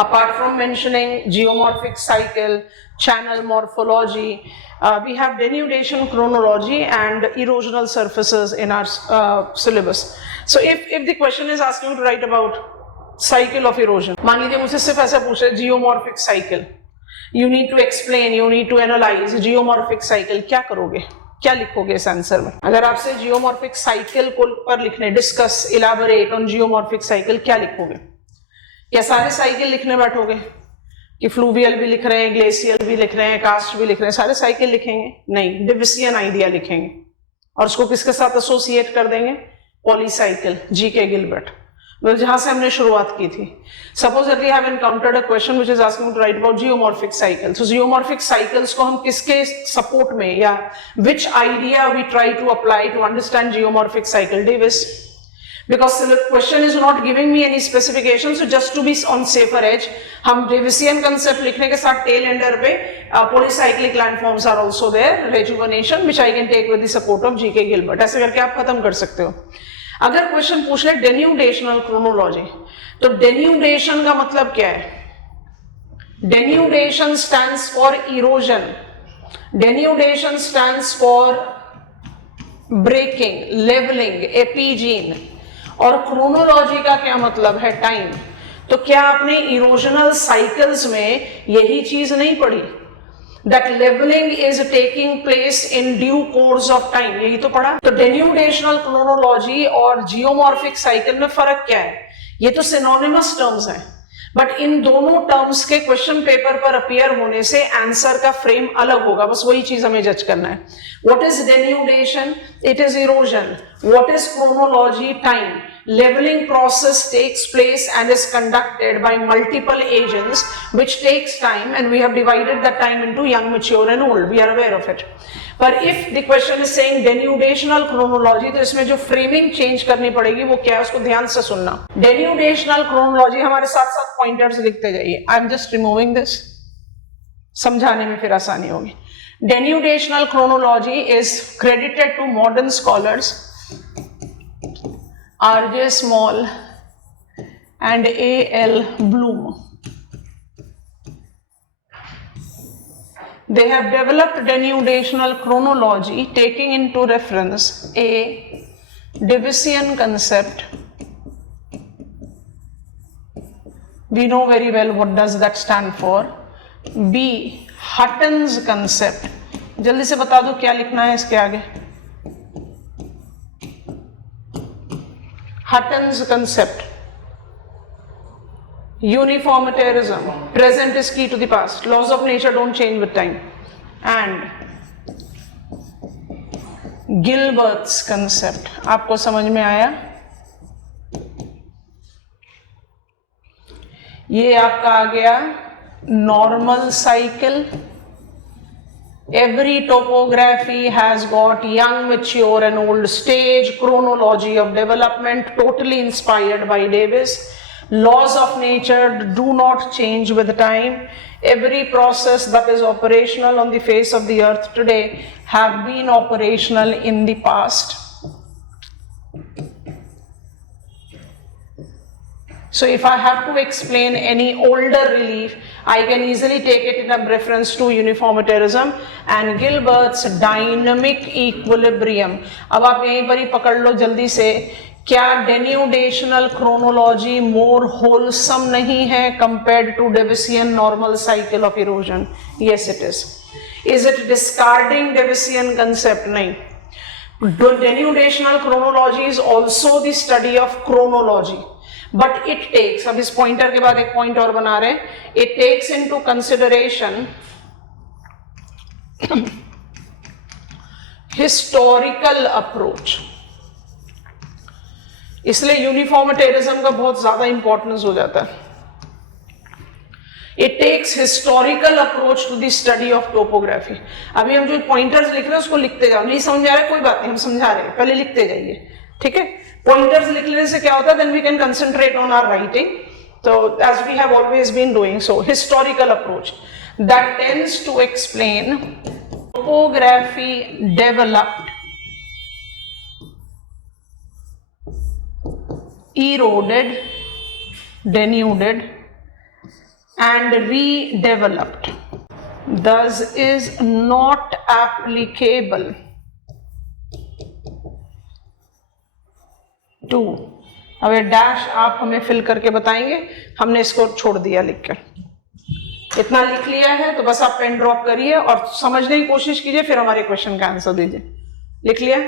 Apart from mentioning geomorphic cycle, channel morphology, we have denudation chronology and erosional surfaces in our syllabus. So if the question is asking to write about cycle of erosion, मान लीजिए मुझसे सिर्फ ऐसा पूछ रहे geomorphic cycle, you need to explain, you need to analyze geomorphic cycle, क्या करोगे, क्या लिखोगे इस आंसर में? अगर आपसे जियोमॉर्फिक साइकिल को पर लिखने, discuss, elaborate on geomorphic cycle, क्या लिखोगे? क्या सारे साइकिल लिखने बैठोगे कि फ्लूवियल भी लिख रहे हैं, ग्लेशियल भी लिख रहे हैं, कास्ट भी लिख रहे हैं, सारे साइकिल लिखेंगे? नहीं, डिविसियन आइडिया लिखेंगे और उसको किसके साथ एसोसिएट कर देंगे? पॉलीसाइकिल, जी.के. गिलबर्ट, जहां से हमने शुरुआत की थी. Suppose that we have encountered a question which is asking to write about geomorphic cycle. So geomorphic cycles को हम किसके सपोर्ट में, या which idea we try to apply to understand geomorphic cycle? Davis. Because the question is not giving me any specification, so just to be on safer edge, हम डेविसियन concept लिखने के साथ tail ender पे polycyclic landforms are also there, rejuvenation, which I can take with the support of G K. Gilbert. ऐसे करके आप खत्म कर सकते हो. अगर क्वेश्चन पूछ ले डेन्यूडेशनल क्रोनोलॉजी, तो डेन्यूडेशन का मतलब क्या है? Denudation stands for erosion, denudation stands for breaking, levelling, epigene. और क्रोनोलॉजी का क्या मतलब है? टाइम. तो क्या आपने इरोजनल साइकिल्स में यही चीज नहीं पढ़ी? That leveling is taking place in due course of time, यही तो पढ़ा. तो डेन्यूडेशनल क्रोनोलॉजी और जियोमॉर्फिक साइकिल में फर्क क्या है? ये तो सिनोनिमस टर्म्स हैं, बट इन दोनों टर्म्स के क्वेश्चन पेपर पर अपीयर होने से आंसर का फ्रेम अलग होगा. बस वही चीज हमें जज करना है. What is denudation? It is erosion. What is chronology? Time. Leveling process takes place and is conducted by multiple agents which takes time, and we have divided that time into young, mature and old. We are aware of it. But if the question is saying denudational chronology, तो इसमें जो framing change करनी पड़ेगी वो क्या है, उसको ध्यान से सुनना. Denudational chronology, हमारे साथ साथ pointers लिखते जाइए. I am just removing this, समझाने में फिर आसानी होगी. Denudational chronology is credited to modern scholars R.J. Small and A.L. Bloom. They have developed denudational chronology taking into reference A. Divisian concept. We know very well what does that stand for. B. Hutton's concept. जल्दी से बता दो क्या लिखना है इसके आगे. Hutton's concept. Uniformitarianism. Present is key to the past. Laws of nature don't change with time. And Gilbert's concept. आपको समझ में आया? ये आपका आ गया normal cycle. Every topography has got young, mature and old stage, chronology of development, totally inspired by Davis. Laws of nature do not change with time. Every process that is operational on the face of the earth today have been operational in the past. So if I have to explain any older relief, I can easily take it in a reference to uniformitarianism and Gilbert's dynamic equilibrium. अब आप यहीं पर ही पकड़ लो जल्दी से. क्या denudational chronology more wholesome नहीं है compared to Davisian normal cycle of erosion? Yes, it is. Is it discarding Davisian concept? नहीं. Denudational chronology is also the study of chronology. But it takes, अब इस पॉइंटर के बाद एक point और बना रहे हैं, it takes into consideration historical approach. इसलिए यूनिफॉर्मिटेरिज्म का बहुत ज्यादा इंपॉर्टेंस हो जाता है. It takes historical approach to the study of topography. अभी हम जो पॉइंटर्स लिख रहे हैं उसको लिखते जाओ. नहीं समझ आ रहा है कोई बात नहीं, हम समझा रहे हैं, पहले लिखते जाइए. ठीक है? पॉइंटर्स लिख लेने से क्या होता है, then we can concentrate on our writing. So as we have always been doing, so historical approach that tends to explain topography developed, eroded, denuded and redeveloped. Thus is not applicable to. अब ये dash आप हमें fill करके बताएंगे, हमने इसको छोड़ दिया लिख कर। इतना लिख लिया है तो बस आप पेन ड्रॉप करिए और समझने की कोशिश कीजिए, फिर हमारे क्वेश्चन का आंसर दीजिए। लिख लिया,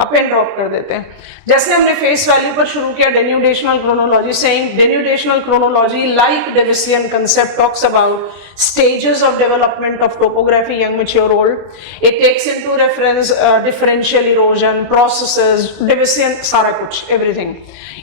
अब पेन ड्रॉप कर देते हैं। जैसे हमने फेस वैल्यू पर शुरू किया, denudational chronology, saying denudational chronology like Davisian concept talks about stages of development of topography young mature old. It takes into reference differential erosion processes, Davisian सारा कुछ, everything.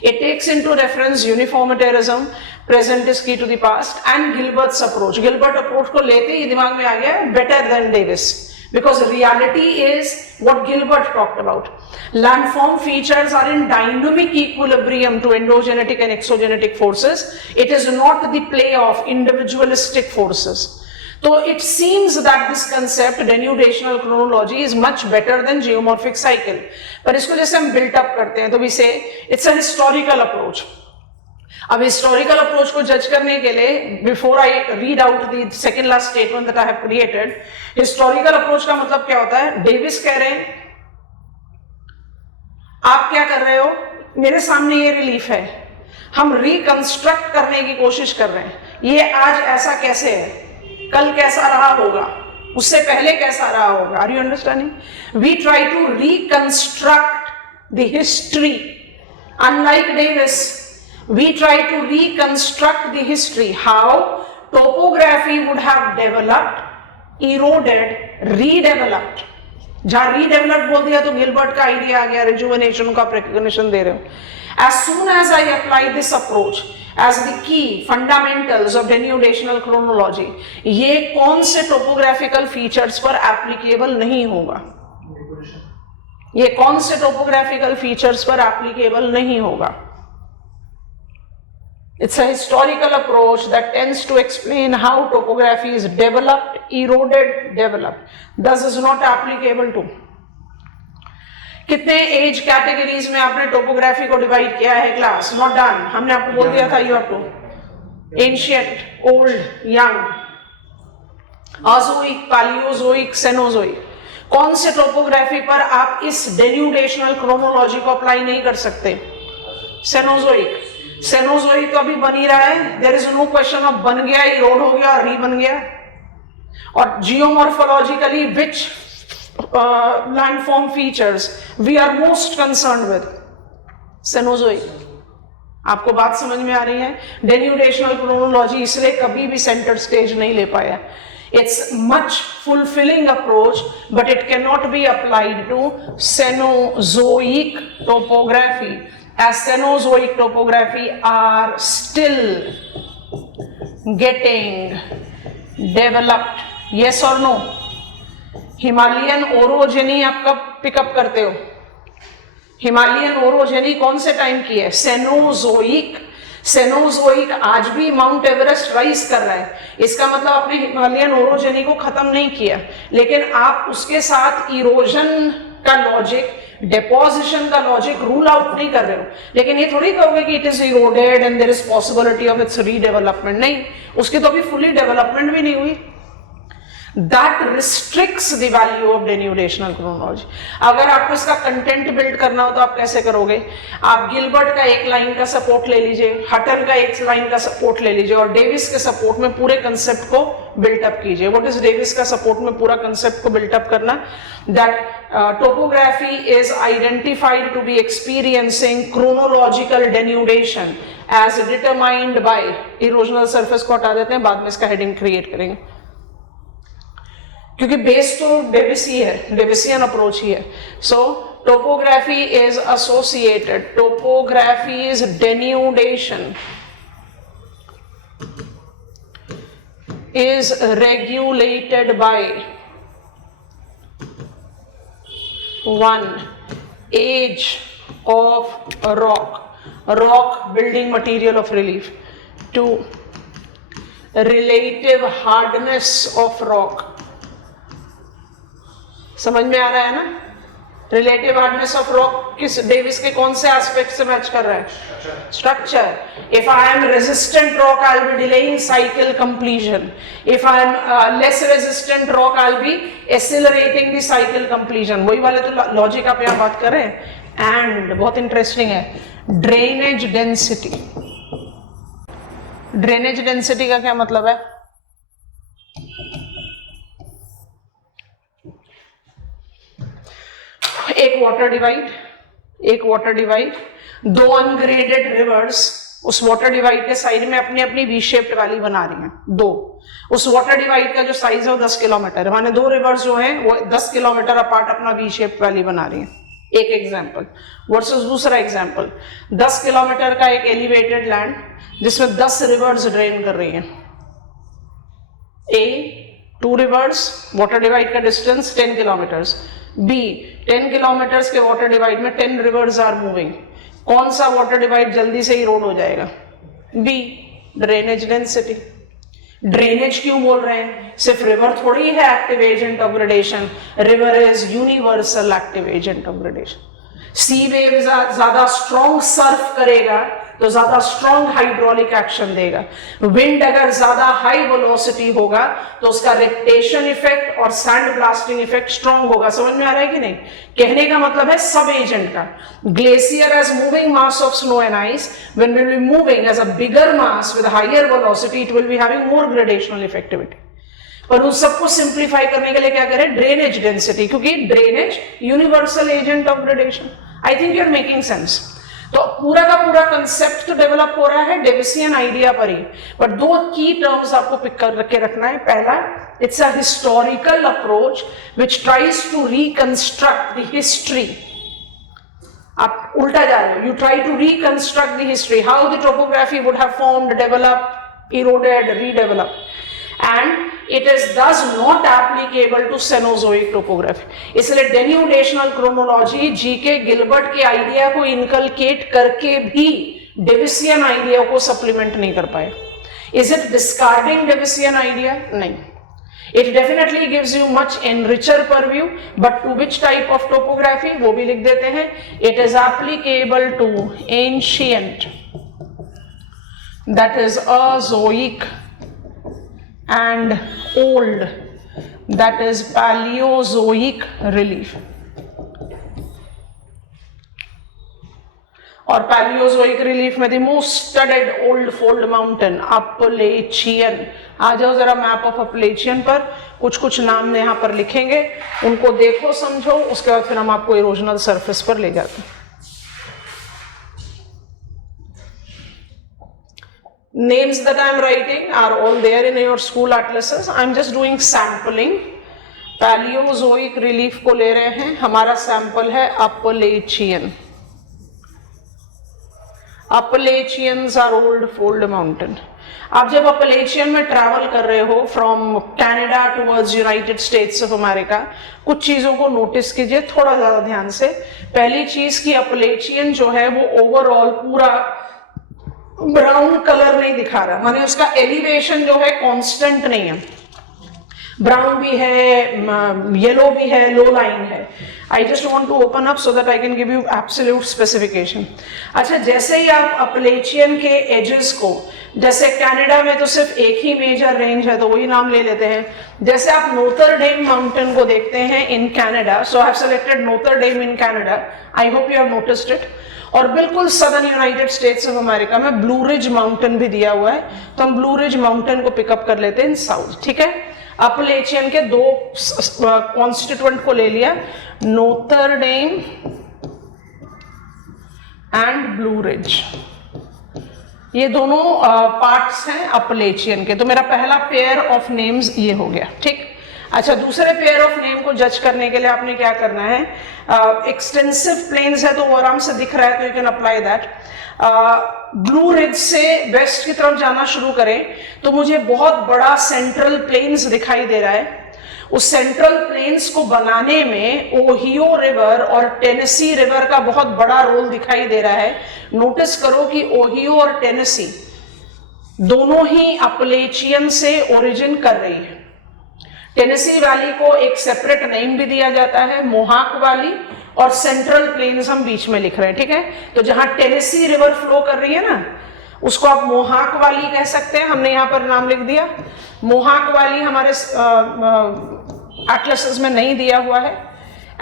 It takes into reference uniformitarianism, present is key to the past, and Gilbert's approach. Gilbert approach को लेते ही दिमाग में आ गया better than Davis, because reality is what Gilbert talked about. Landform features are in dynamic equilibrium to endogenetic and exogenetic forces. It is not the play of individualistic forces. So it seems that this concept, denudational chronology, is much better than geomorphic cycle. पर इसको जैसे हम built up करते हैं तो we say it's a historical approach. अब historical approach को जज करने के लिए, before I read out the second last statement that I have created, historical approach का मतलब क्या होता है? डेविस कह रहे हैं आप क्या कर रहे हो, मेरे सामने ये रिलीफ है, हम रिकंस्ट्रक्ट करने की कोशिश कर रहे हैं, ये आज ऐसा कैसे है, कल कैसा रहा होगा, उससे पहले कैसा रहा होगा। Are you understanding? We try to reconstruct the history, unlike Davis we try to reconstruct the history, how topography would have developed, eroded, redeveloped. जहां redeveloped बोल दिया तो गिलबर्ट का आइडिया आ गया, rejuvenation का recognition दे रहे हो। As soon as I apply this approach as the key fundamentals of denudational chronology, ये कौन से topographical features पर applicable नहीं होगा, ये कौन से topographical features पर applicable नहीं होगा। It's a historical approach that tends to explain how topography is developed, eroded, developed. Thus is not applicable to. कितने एज कैटेगरीज में आपने टोपोग्राफी को डिवाइड किया है क्लास? Not done. हमने आपको बोल दिया था you have to ancient, old, young, Azoic, Paleozoic, Cenozoic. कौन से टोपोग्राफी पर आप इस डेन्यूडेशनल क्रोनोलॉजी को अप्लाई नहीं कर सकते? सेनोजोइक। सेनोजोइक तो अभी बन ही रहा है, there is no question of बन गया, इरोड हो गया और री बन गया। और geomorphologically which landform features we are most concerned with? Cenozoic. आपको बात समझ में आ रही है? डेन्यूडेशनल क्रोनोलॉजी इसलिए कभी भी सेंटर स्टेज नहीं ले पाया। It's much fulfilling approach, but it cannot be applied to Cenozoic topography, as Cenozoic topography are still getting developed. Yes or no? Himalayan orogeny आप कब पिकअप करते हो? हिमालयन ओरोजेनी कौन से टाइम की है? सेनोजोइक। सेनोजोइक आज भी माउंट एवरेस्ट राइज कर रहा है, इसका मतलब आपने हिमालयन ओरोजेनी को खत्म नहीं किया, लेकिन आप उसके साथ इरोजन का लॉजिक, डेपोजिशन का लॉजिक रूल आउट नहीं कर रहे हो। लेकिन ये थोड़ी कहोगे कि it is eroded and there is possibility of its redevelopment. नहीं, उसकी तो अभी फुली डेवलपमेंट भी नहीं हुई। That restricts the value of denudational chronology. अगर आपको इसका कंटेंट बिल्ड करना हो तो आप कैसे करोगे? आप गिलबर्ट का एक लाइन का सपोर्ट ले लीजिए, हटल का एक लाइन का सपोर्ट ले लीजिए और डेविस के सपोर्ट में पूरे कंसेप्ट को बिल्टअप कीजिए। व्हाट इज डेविस का सपोर्ट में पूरा कंसेप्ट को बिल्टअप करना? That topography is identified to be experiencing chronological denudation as determined by erosional surface को हटा देते हैं, बाद में इसका हेडिंग क्रिएट करेंगे क्योंकि बेस तो डेविसी है, डेविसियन अप्रोच ही है। So topography is associated, topography is denudation is regulated by 1. age of rock building material of relief, 2. relative hardness of rock। समझ में आ रहा है ना? रिलेटिव हार्डनेस ऑफ रॉक किस डेविस के कौन से एस्पेक्ट से मैच कर रहा है? Structure. If I am resistant rock I will be delaying cycle completion. If I am less resistant rock I will be accelerating the cycle completion. वही वाले तो लॉजिक आप यहाँ बात कर रहे हैं. एंड बहुत इंटरेस्टिंग है, ड्रेनेज डेंसिटी. ड्रेनेज डेंसिटी का क्या मतलब है? एक वाटर डिवाइड, दो अनग्रेडेड रिवर्स उस वाटर डिवाइड के साइड में अपनी अपनी वी शेप्ड वैली बना रही हैं. दो, उस वाटर डिवाइड का जो साइज है वो 10 किलोमीटर है, माने दो रिवर्स जो हैं वो 10 किलोमीटर अपार्ट अपना वी शेप्ड वैली बना रही हैं. एक एग्जाम्पल वर्सेस दूसरा एग्जाम्पल, 10 किलोमीटर का एक एलिवेटेड लैंड जिसमें 10 रिवर्स ड्रेन कर रही हैं. ए 2 रिवर्स, वाटर डिवाइड का डिस्टेंस 10 किलोमीटर्स. बी 10 किलोमीटर्स के वाटर डिवाइड में 10 रिवर्स आर मूविंग. कौन सा वाटर डिवाइड जल्दी से इरोड हो जाएगा? बी. Drainage density. ड्रेनेज क्यों बोल रहे हैं? सिर्फ रिवर थोड़ी है active agent of gradation, river is universal active agent of gradation. Sea wave ज्यादा स्ट्रॉन्ग सर्फ करेगा तो ज्यादा स्ट्रॉन्ग हाइड्रोलिक एक्शन देगा. विंड अगर ज्यादा हाई वेलोसिटी होगा तो उसका रेक्टेशन इफेक्ट और सैंड ब्लास्टिंग इफेक्ट स्ट्रॉन्ग होगा. समझ में आ रहा है कि नहीं? कहने का मतलब है सब एजेंट का. Glacier as moving mass of snow and ice, when we will be moving as a bigger mass with higher velocity, it will be having more gradational effectivity. पर उस सबको सिंप्लीफाई करने के लिए क्या करें? ड्रेनेज डेंसिटी, क्योंकि drainage universal agent of gradation. I think you are making sense. तो पूरा का पूरा कंसेप्ट तो डेवलप हो रहा है डेविसियन आइडिया पर ही, पर दो की टर्म्स आपको पिक कर के रखना है. पहला, it's a historical approach which tries to reconstruct the history. आप उल्टा जा रहे हो. You try to reconstruct the history, how the topography would have formed, developed, eroded, redeveloped. And it is thus not applicable to Cenozoic topography. इसलिए denudational chronology G K Gilbert के idea को inculcate करके भी डेविसियन आइडिया को supplement नहीं कर पाए. Is it discarding Davisian idea? नहीं. It definitely gives you much enricher purview, but to which type of topography वो भी लिख देते हैं. It is applicable to ancient, that is Azoic, and old, that is Paleozoic relief. और Paleozoic relief में the most studied old fold mountain Appalachian. आ जाओ जरा मैप ऑफ अपलेचियन पर. कुछ कुछ नाम यहाँ पर लिखेंगे, उनको देखो समझो, उसके बाद फिर हम आपको इरोजनल सरफेस पर ले जाते हैं. Names that I am writing are all there in your school atlases. I am just doing sampling. Paleozoic relief को ले रहे हैं. हमारा सैंपल है Appalachian. Appalachians are old fold mountain. आप जब Appalachian में ट्रैवल कर रहे हो from Canada towards United States of America, कुछ चीजों को नोटिस कीजिए थोड़ा ज्यादा ध्यान से. पहली चीज की Appalachian जो है वो ओवरऑल पूरा ब्राउन कलर नहीं दिखा रहा, माने उसका एलिवेशन जो है कांस्टेंट नहीं है. ब्राउन भी है, येलो भी है, लो लाइन है. I just want to open up so that I can give you absolute specification. अच्छा, जैसे ही आप अपलेचियन के एजेस को, जैसे कनाडा में तो सिर्फ एक ही मेजर रेंज है तो वही नाम ले लेते हैं. जैसे आप नोतर डेम माउंटेन को देखते हैं in Canada, so I have selected Notre Dame in Canada. I hope you have noticed it. और बिल्कुल southern United States of America में ब्लू रिज माउंटेन भी दिया हुआ है, तो हम ब्लू रिज माउंटेन को पिकअप कर लेते हैं इन साउथ. ठीक है. अपलेचियन के दो कॉन्स्टिट्यूएंट को ले लिया, नोतर डेम एंड ब्लू रिज. ये दोनों पार्ट्स हैं अपलेचियन के. तो मेरा पहला पेयर ऑफ नेम्स ये हो गया. ठीक. अच्छा, दूसरे पेयर ऑफ नेम को जज करने के लिए आपने क्या करना है? एक्सटेंसिव प्लेन्स है तो वो आराम से दिख रहा है, तो you can apply that. Blue ridge से वेस्ट की तरफ जाना शुरू करें तो मुझे बहुत बड़ा सेंट्रल प्लेन्स दिखाई दे रहा है. उस सेंट्रल प्लेन्स को बनाने में ओहियो रिवर और टेनेसी रिवर का बहुत बड़ा रोल दिखाई दे रहा है. नोटिस करो कि ओहियो और टेनेसी दोनों ही अपलेचियन से ओरिजिन कर रही है. टेनेसी वैली को एक सेपरेट नेम भी दिया जाता है, मोहाक वैली, और सेंट्रल प्लेन्स हम बीच में लिख रहे हैं, ठीक है। तो जहां टेनेसी रिवर फ्लो कर रही है ना, उसको आप मोहाक वैली कह सकते हैं, हमने यहाँ पर नाम लिख दिया। मोहाक वैली हमारे एटलसेस में नहीं दिया हुआ है।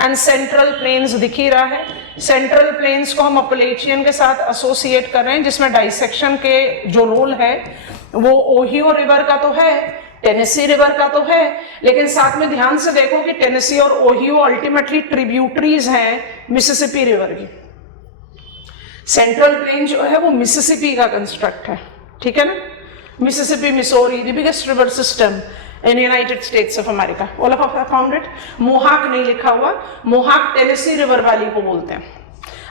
एंड सेंट्रल प्लेन्स दिख ही रहा है। सेंट्रल प्लेन्स को हम अपलेचियन के साथ एसोसिएट कर रहे हैं, जिसमें डाइसेक्शन के जो रोल है वो ओहियो रिवर का तो है, टेनेसी रिवर का तो है, लेकिन साथ में ध्यान से देखो कि टेनेसी और ओहियो अल्टीमेटली ट्रिब्यूटरीज हैं मिसिसिपी रिवर की। सेंट्रल प्लेन जो है वो मिसिसिपी का कंस्ट्रक्ट है, ठीक है ना। Mississippi, Missouri, the biggest river system in United States of America, all of us found it. Mohawk नहीं लिखा हुआ, मोहाक टेनेसी रिवर वैली को बोलते हैं।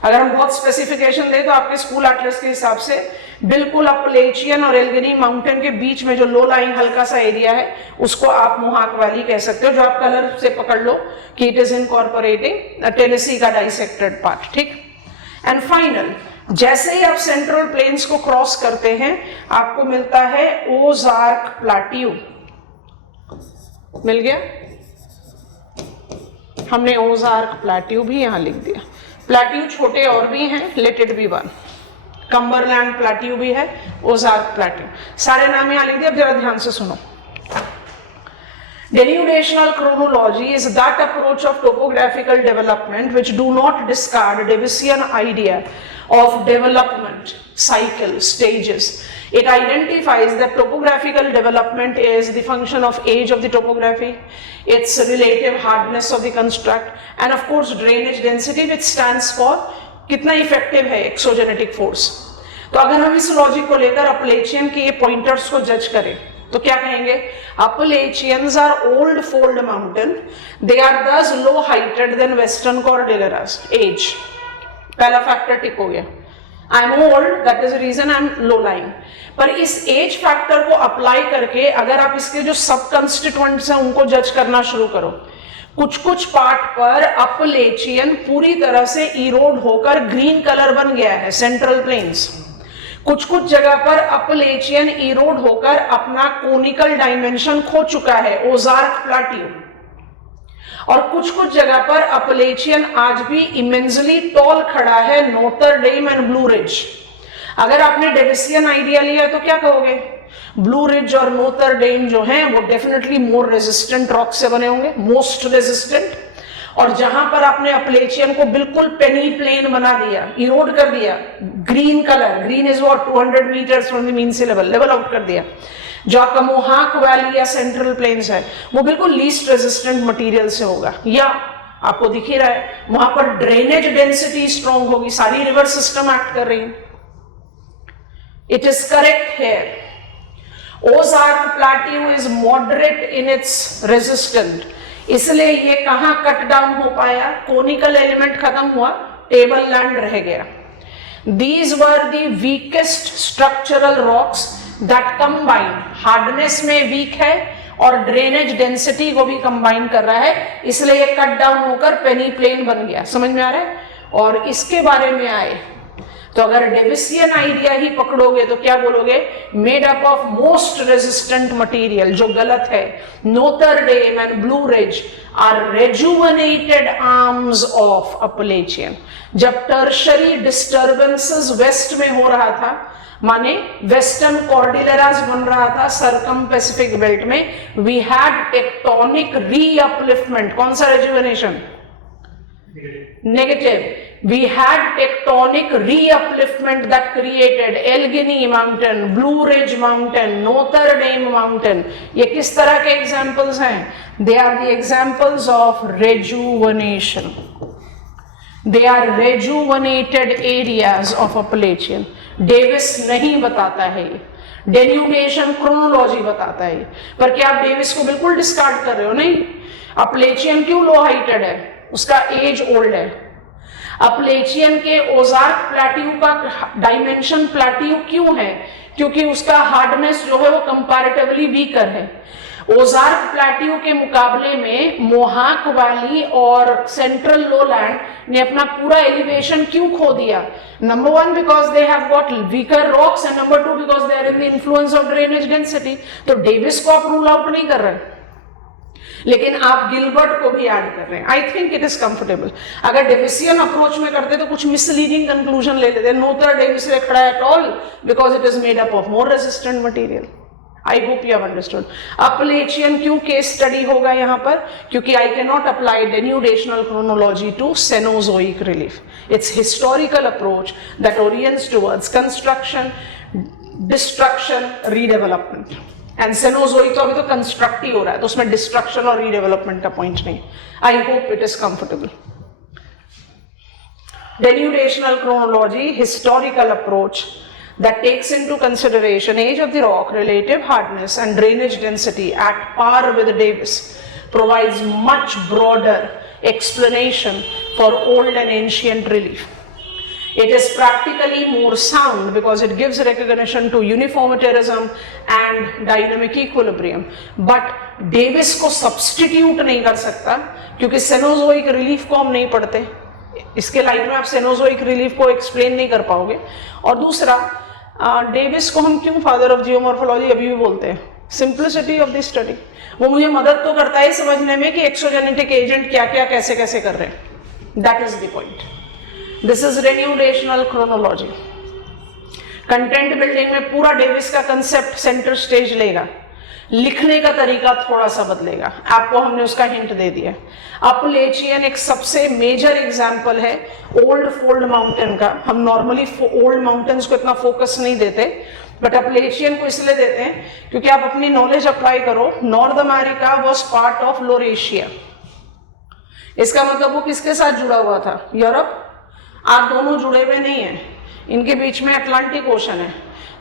अगर हम बहुत स्पेसिफिकेशन दें तो आपके स्कूल एटलस के हिसाब से बिल्कुल अपलेचियन और एल्गिनी माउंटेन के बीच में जो लो लाइंग हल्का सा एरिया है उसको आप मोहाक वैली कह सकते हो, जो आप कलर से पकड़ लो कि इट इज इनकॉर्पोरेटिंग टेनेसी का डाइसेक्टेड पार्ट, ठीक। एंड फाइनल, जैसे ही आप सेंट्रल प्लेन्स को क्रॉस करते हैं आपको मिलता है ओजार्क प्लाट्यू। मिल गया, हमने ओजार्क प्लाट्यू भी यहां लिख दिया। प्लाट्यू छोटे और भी हैं, let it be one. Cumberland plateau भी है, ओजार्क प्लाट्यू, सारे नाम यहां लिख दिए। अब जरा ध्यान से सुनो। Denudational chronology is that approach of topographical development which do not discard Davissian idea of development, cycle, stages. It identifies that topographical development is the function of age of the topography, its relative hardness of the construct, and of course drainage density, which stands for कितना effective है exogenetic force. तो अगर हम इस logic को लेकर अपलेचियन के ये पॉइंटर्स को जज करें तो क्या कहेंगे? Appalachians are old fold mountain. They are thus low heighted than Western Cordilleras. Age. पहला फैक्टर टिक हो गया। I am old, that is the reason I am low lying. पर इस एज फैक्टर को अप्लाई करके अगर आप इसके जो सब कंस्टिट्यूएंट्स हैं उनको जज करना शुरू करो, कुछ कुछ पार्ट पर अपलेचियन पूरी तरह से इरोड होकर ग्रीन कलर बन गया है, सेंट्रल प्लेन्स। कुछ कुछ जगह पर अपलेचियन इरोड होकर अपना कोनिकल डायमेंशन खो चुका है, ओजार्क प्लाट्यू। और कुछ कुछ जगह पर अपलेचियन आज भी इमेंसली टॉल खड़ा है, Notre Dame and Blue ridge. अगर आपने डेविसियन आइडिया लिया तो क्या कहोगे? ब्लू रिज और नोटर डेम जो हैं वो डेफिनेटली मोर रेजिस्टेंट रॉक से बने होंगे, मोस्ट रेजिस्टेंट। और जहां पर आपने अपलेचियन को बिल्कुल पेनी प्लेन बना दिया, इरोड कर दिया, green colour, green is what 200 meters from the mean sea level, level out कर दिया। जो आपका मोहाक वैली या सेंट्रल प्लेन्स है वो बिल्कुल लीस्ट रेजिस्टेंट मटेरियल से होगा, या आपको दिख ही रहा है वहां पर ड्रेनेज डेंसिटी स्ट्रॉन्ग होगी, सारी रिवर सिस्टम एक्ट कर रही है। It is correct here. Ozark plateau is moderate in its resistant, इसलिए ये कहां कट डाउन हो पाया? कोनिकल एलिमेंट खत्म हुआ, टेबल लैंड रह गया। These were the weakest structural rocks that combine, hardness में वीक है और ड्रेनेज डेंसिटी को भी कंबाइन कर रहा है, इसलिए ये कट डाउन होकर पेनी प्लेन बन गया। समझ में आ रहा है? और इसके बारे में आए तो अगर डेविसियन आइडिया ही पकड़ोगे तो क्या बोलोगे? Made up of most resistant material, जो गलत है। Notre Dame and Blue Ridge are rejuvenated arms of Appalachian. जब टर्शरी डिस्टर्बेंसेस वेस्ट में हो रहा था, माने वेस्टर्न कॉर्डिलेरास बन रहा था सरकम पैसिफिक बेल्ट में, वी हैड टेक्टोनिक रीअपलिफ्टमेंट। कौन सा rejuvenation? Negative. We had tectonic re-upliftment that created Allegheny Mountain, Blue Ridge Mountain, Notre Dame Mountain. ये किस तरह के examples हैं? They are the examples of rejuvenation. They are rejuvenated areas of Appalachian. Davis नहीं बताता है ये, denudation chronology बताता है। पर क्या आप डेविस को बिल्कुल डिस्कार्ड कर रहे हो? नहीं। Appalachian क्यों लो हाइटेड है? उसका एज ओल्ड है। अपलेचियन के ओजार्क प्लाट्यू का डायमेंशन प्लाट्यू क्यों है? क्योंकि उसका हार्डनेस जो है वो कंपैरेटिवली वीकर है। ओजार्क प्लाट्यू के मुकाबले में मोहाक वैली और सेंट्रल लोलैंड ने अपना पूरा एलिवेशन क्यों खो दिया? Number one, because they have got weaker rocks, and number two, because they are in the influence of drainage density. तो डेविस को आप रूल आउट नहीं कर रहे। लेकिन आप गिलबर्ट को भी ऐड कर रहे हैं, I think it is comfortable. अगर डेविसियन अप्रोच में करते तो कुछ मिसलीडिंग कंक्लूजन ले लेते, नोथर डेविस रे खड़ा at all because it is made up of more resistant material. I hope you have understood. Appalachian क्यों केस स्टडी होगा यहाँ पर, क्योंकि I can not apply denudational chronology to Cenozoic relief. It's historical approach that orients towards construction, destruction, redevelopment. And Cenozoic तो अभी तो construct ही हो रहा है, तो उसमें डिस्ट्रक्शन और रीडेवलपमेंट का पॉइंट नहीं। I hope it is comfortable. Denudational chronology, historical approach that takes into consideration age of the rock, relative hardness and drainage density at par with Davis, provides much broader explanation for old and ancient relief. It is practically more sound because it gives recognition to uniformitarianism and dynamic equilibrium. But Davis को substitute नहीं कर सकता, क्योंकि Cenozoic relief को हम नहीं पढ़ते, इसके लाइट में आप सेनोजोइक रिलीफ को एक्सप्लेन नहीं कर पाओगे। और दूसरा, डेविस को हम क्यों फादर ऑफ जियोमॉर्फोलॉजी अभी भी बोलते हैं, सिंप्लिसिटी ऑफ द स्टडी। वो मुझे मदद तो करता है समझने में कि एक्सोजेनेटिक एजेंट क्या क्या कैसे कैसे कर रहे हैं, that is the point. This is denudational chronology. Content building में पूरा डेविस का कंसेप्ट सेंटर स्टेज लेगा, लिखने का तरीका थोड़ा सा बदलेगा, आपको हमने उसका हिंट दे दिया। अपलेचियन एक सबसे मेजर एग्जाम्पल है ओल्ड फोल्ड माउंटेन का। हम नॉर्मली ओल्ड माउंटेन्स को इतना फोकस नहीं देते, बट अपलेचियन को इसलिए देते हैं क्योंकि आप अपनी नॉलेज अप्लाई करो। North America was part of Laurasia, इसका मतलब वो किसके साथ जुड़ा हुआ था, यूरोप। आप दोनों जुड़े हुए नहीं है, इनके बीच में अटलांटिक ओशन है।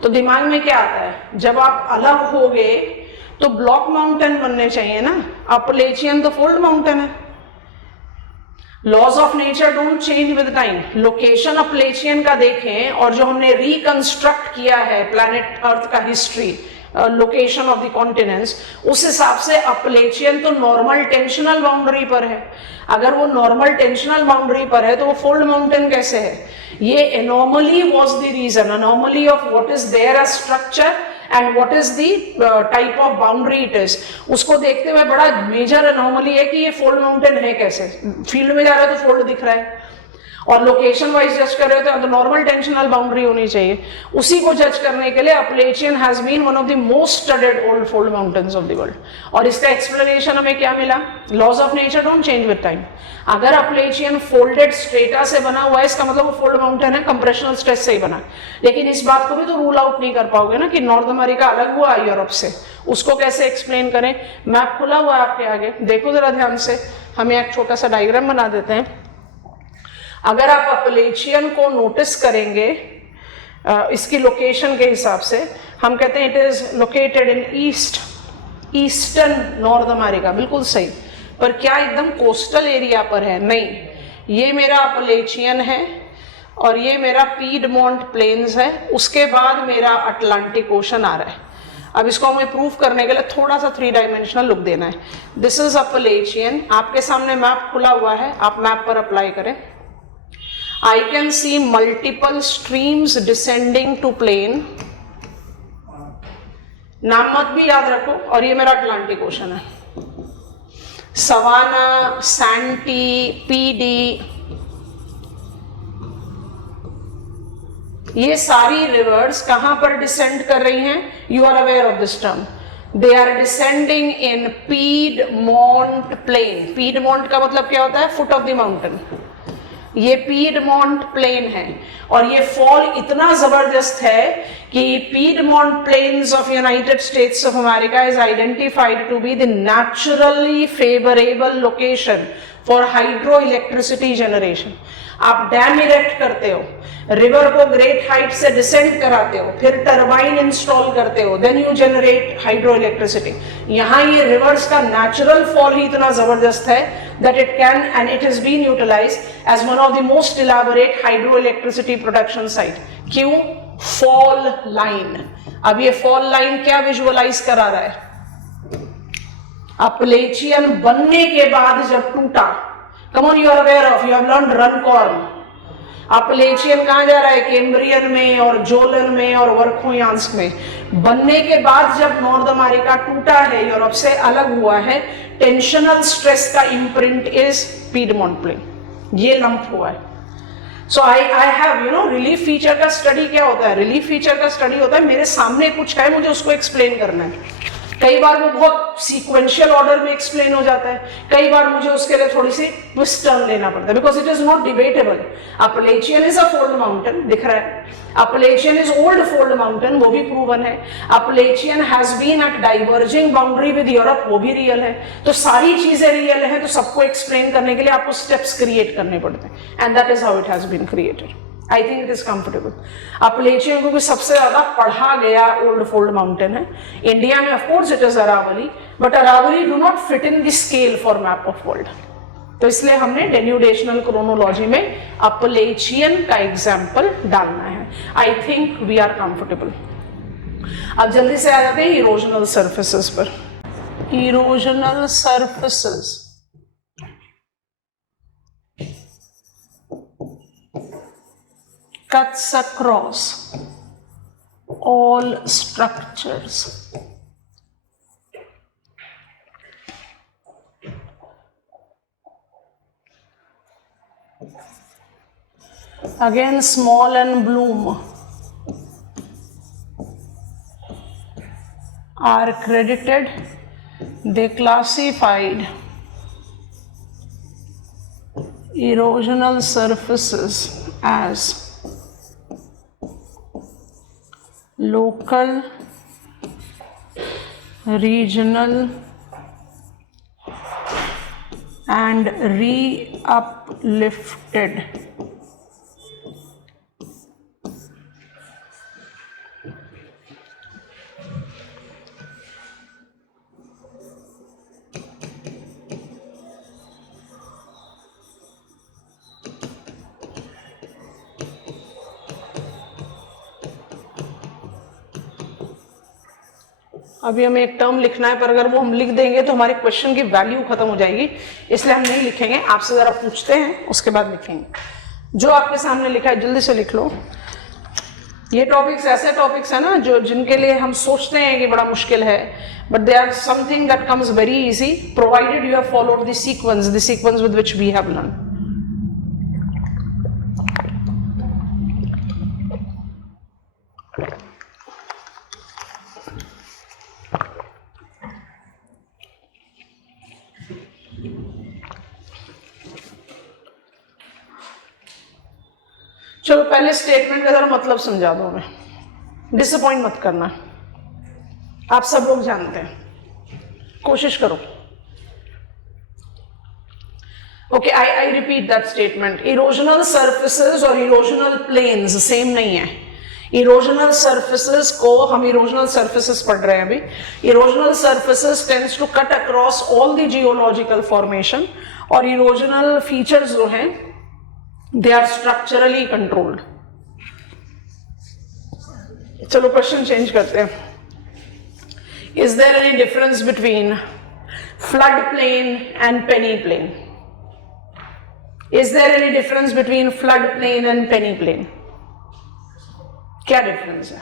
तो दिमाग में क्या आता है, जब आप अलग हो गए तो ब्लॉक माउंटेन बनने चाहिए ना, अपलेचियन तो फोल्ड माउंटेन है। Laws of nature don't change with time. Location Appalachian का देखें और जो हमने रिकंस्ट्रक्ट किया है प्लैनेट अर्थ का history, location of the continents, उस हिसाब से अपलेचियन तो नॉर्मल टेंशनल बाउंड्री पर है। अगर वो नॉर्मल टेंशनल बाउंड्री पर है तो वो फोल्ड माउंटेन कैसे है? ये anomaly was the region, anomaly of what is their age structure and what is the type of boundary it is. उसको देखते हुए बड़ा मेजर एनॉमली है कि ये फोल्ड माउंटेन है कैसे। फील्ड में जा रहा है तो फोल्ड दिख रहा है, और लोकेशन वाइज जज कर रहे हो तो नॉर्मल टेंशनल बाउंड्री होनी चाहिए। उसी को जज करने के लिए Appalachian has been one of the most studied old fold mountains of the world. और इसका एक्सप्लेनेशन हमें क्या मिला? Laws of nature don't change with time. अगर अपलेचियन फोल्डेड स्ट्रेटा से बना हुआ है, इसका मतलब वो फोल्ड माउंटेन है, कंप्रेशनल स्ट्रेस से ही बना। लेकिन इस बात को भी तो रूल आउट नहीं कर पाओगे ना कि नॉर्थ अमेरिका अलग हुआ यूरोप से, उसको कैसे एक्सप्लेन करें? मैप खुला हुआ है आपके आगे, देखो जरा ध्यान से। हम एक छोटा सा डायग्राम बना देते हैं। अगर आप अपलेचियन को नोटिस करेंगे इसकी लोकेशन के हिसाब से, हम कहते हैं it is located in eastern north America, बिल्कुल सही। पर क्या एकदम कोस्टल एरिया पर है? नहीं, ये मेरा अपलेचियन है और ये मेरा पीडमोंट प्लेन्स है, उसके बाद मेरा अटलांटिक ओशन आ रहा है। अब इसको हमें प्रूव करने के लिए थोड़ा सा 3 डायमेंशनल लुक देना है। दिस इज अपलेचियन, आपके सामने मैप खुला हुआ है, आप मैप पर अप्लाई करें। I can see multiple streams descending to plain, नाम मत भी याद रखो, और ये मेरा अटलांटिक ओशन है। सवाना, सैंटी, पीडी, ये सारी रिवर्स कहां पर डिसेंड कर रही हैं? You are aware of this term. They are descending in Piedmont plain. Piedmont का मतलब क्या होता है? Foot of the mountain. ये पीडमोंट प्लेन है और ये फॉल इतना जबरदस्त है कि Piedmont plains of United States of America is identified to be the naturally favourable location for hydro electricity generation. आप डैम इरेक्ट करते हो, रिवर को ग्रेट हाइट से डिसेंड कराते हो, फिर टरबाइन इंस्टॉल करते हो, then you generate hydro electricity. यहाँ ये रिवर्स का नेचुरल फॉल ही इतना जबरदस्त है that it can and it has been utilized as one of the most elaborate hydroelectricity production site. क्यों? Fall line. अब ये फॉल लाइन क्या विजुअलाइज करा रहा है? अपलेचियन बनने के बाद जब टूटा, come on, you are aware of, you have learned Runcorn. अपलेचियन कहाँ जा रहा है? कैम्ब्रियन में और जोलन में और वर्खोयांस्क में। बनने के बाद जब नॉर्थ अमेरिका टूटा है, यूरोप से अलग हुआ है, टेंशनल स्ट्रेस का इम्प्रिंट इज पीडमोंट प्लेन, ये लंप हुआ है। सो आई हैव रिलीफ फीचर का स्टडी क्या होता है? रिलीफ फीचर का स्टडी होता है मेरे सामने कुछ है, मुझे उसको एक्सप्लेन करना है। कई बार वो बहुत सीक्वेंशियल ऑर्डर में एक्सप्लेन हो जाता है, कई बार मुझे उसके लिए थोड़ी सी ट्विस्ट टर्न लेना पड़ता है, because it is not debatable. Appalachian is a fold mountain, दिख रहा है। Appalachian is old fold mountain, वो भी प्रूवन है। Appalachian has been at diverging boundary with Europe, वो भी रियल है। तो सारी चीजें रियल है, तो सबको एक्सप्लेन करने के लिए आपको स्टेप्स क्रिएट करने पड़ते हैं, and that is how it has been created. I think it is comfortable. Appalachian क्योंकि सबसे ज्यादा पढ़ा गया ओल्ड फोल्ड माउंटेन है इंडिया में। Of course it is Aravalli, but Aravalli do not fit in the scale for map of world, तो इसलिए हमने डेन्यूडेशनल क्रोनोलॉजी में अपलेचियन का एग्जाम्पल डालना है। I think we are comfortable. अब जल्दी से आ जाते हैं इरोजनल सर्फेसेस पर। Erosional surfaces cuts across all structures. Again, Small and Bloom are credited. They classified erosional surfaces as local, regional and re-uplifted. अभी हमें एक टर्म लिखना है, पर अगर वो हम लिख देंगे तो हमारे क्वेश्चन की वैल्यू खत्म हो जाएगी, इसलिए हम नहीं लिखेंगे। आपसे जरा पूछते हैं, उसके बाद लिखेंगे। जो आपके सामने लिखा है जल्दी से लिख लो। ये टॉपिक्स ऐसे टॉपिक्स है ना जो जिनके लिए हम सोचते हैं कि बड़ा मुश्किल है, but they are something that comes very easy provided you have followed the sequence with which we have learn. चलो पहले स्टेटमेंट का जरा मतलब समझा दो मैं, डिसअपॉइंट मत करना, आप सब लोग जानते हैं, कोशिश करो। Okay, I repeat that statement. Erosional surfaces और इरोजनल प्लेन्स सेम नहीं है। इरोजनल सर्फेसेस को हम इरोजनल सर्फेसेस पढ़ रहे हैं अभी। Erosional surfaces tends to cut across all the geological formation, और इरोजनल फीचर्स जो हैं they are structurally controlled. चलो क्वेश्चन चेंज करते हैं। Is there any difference between flood plain and penny plain? Is there any difference between flood plain and penny plain? क्या difference है?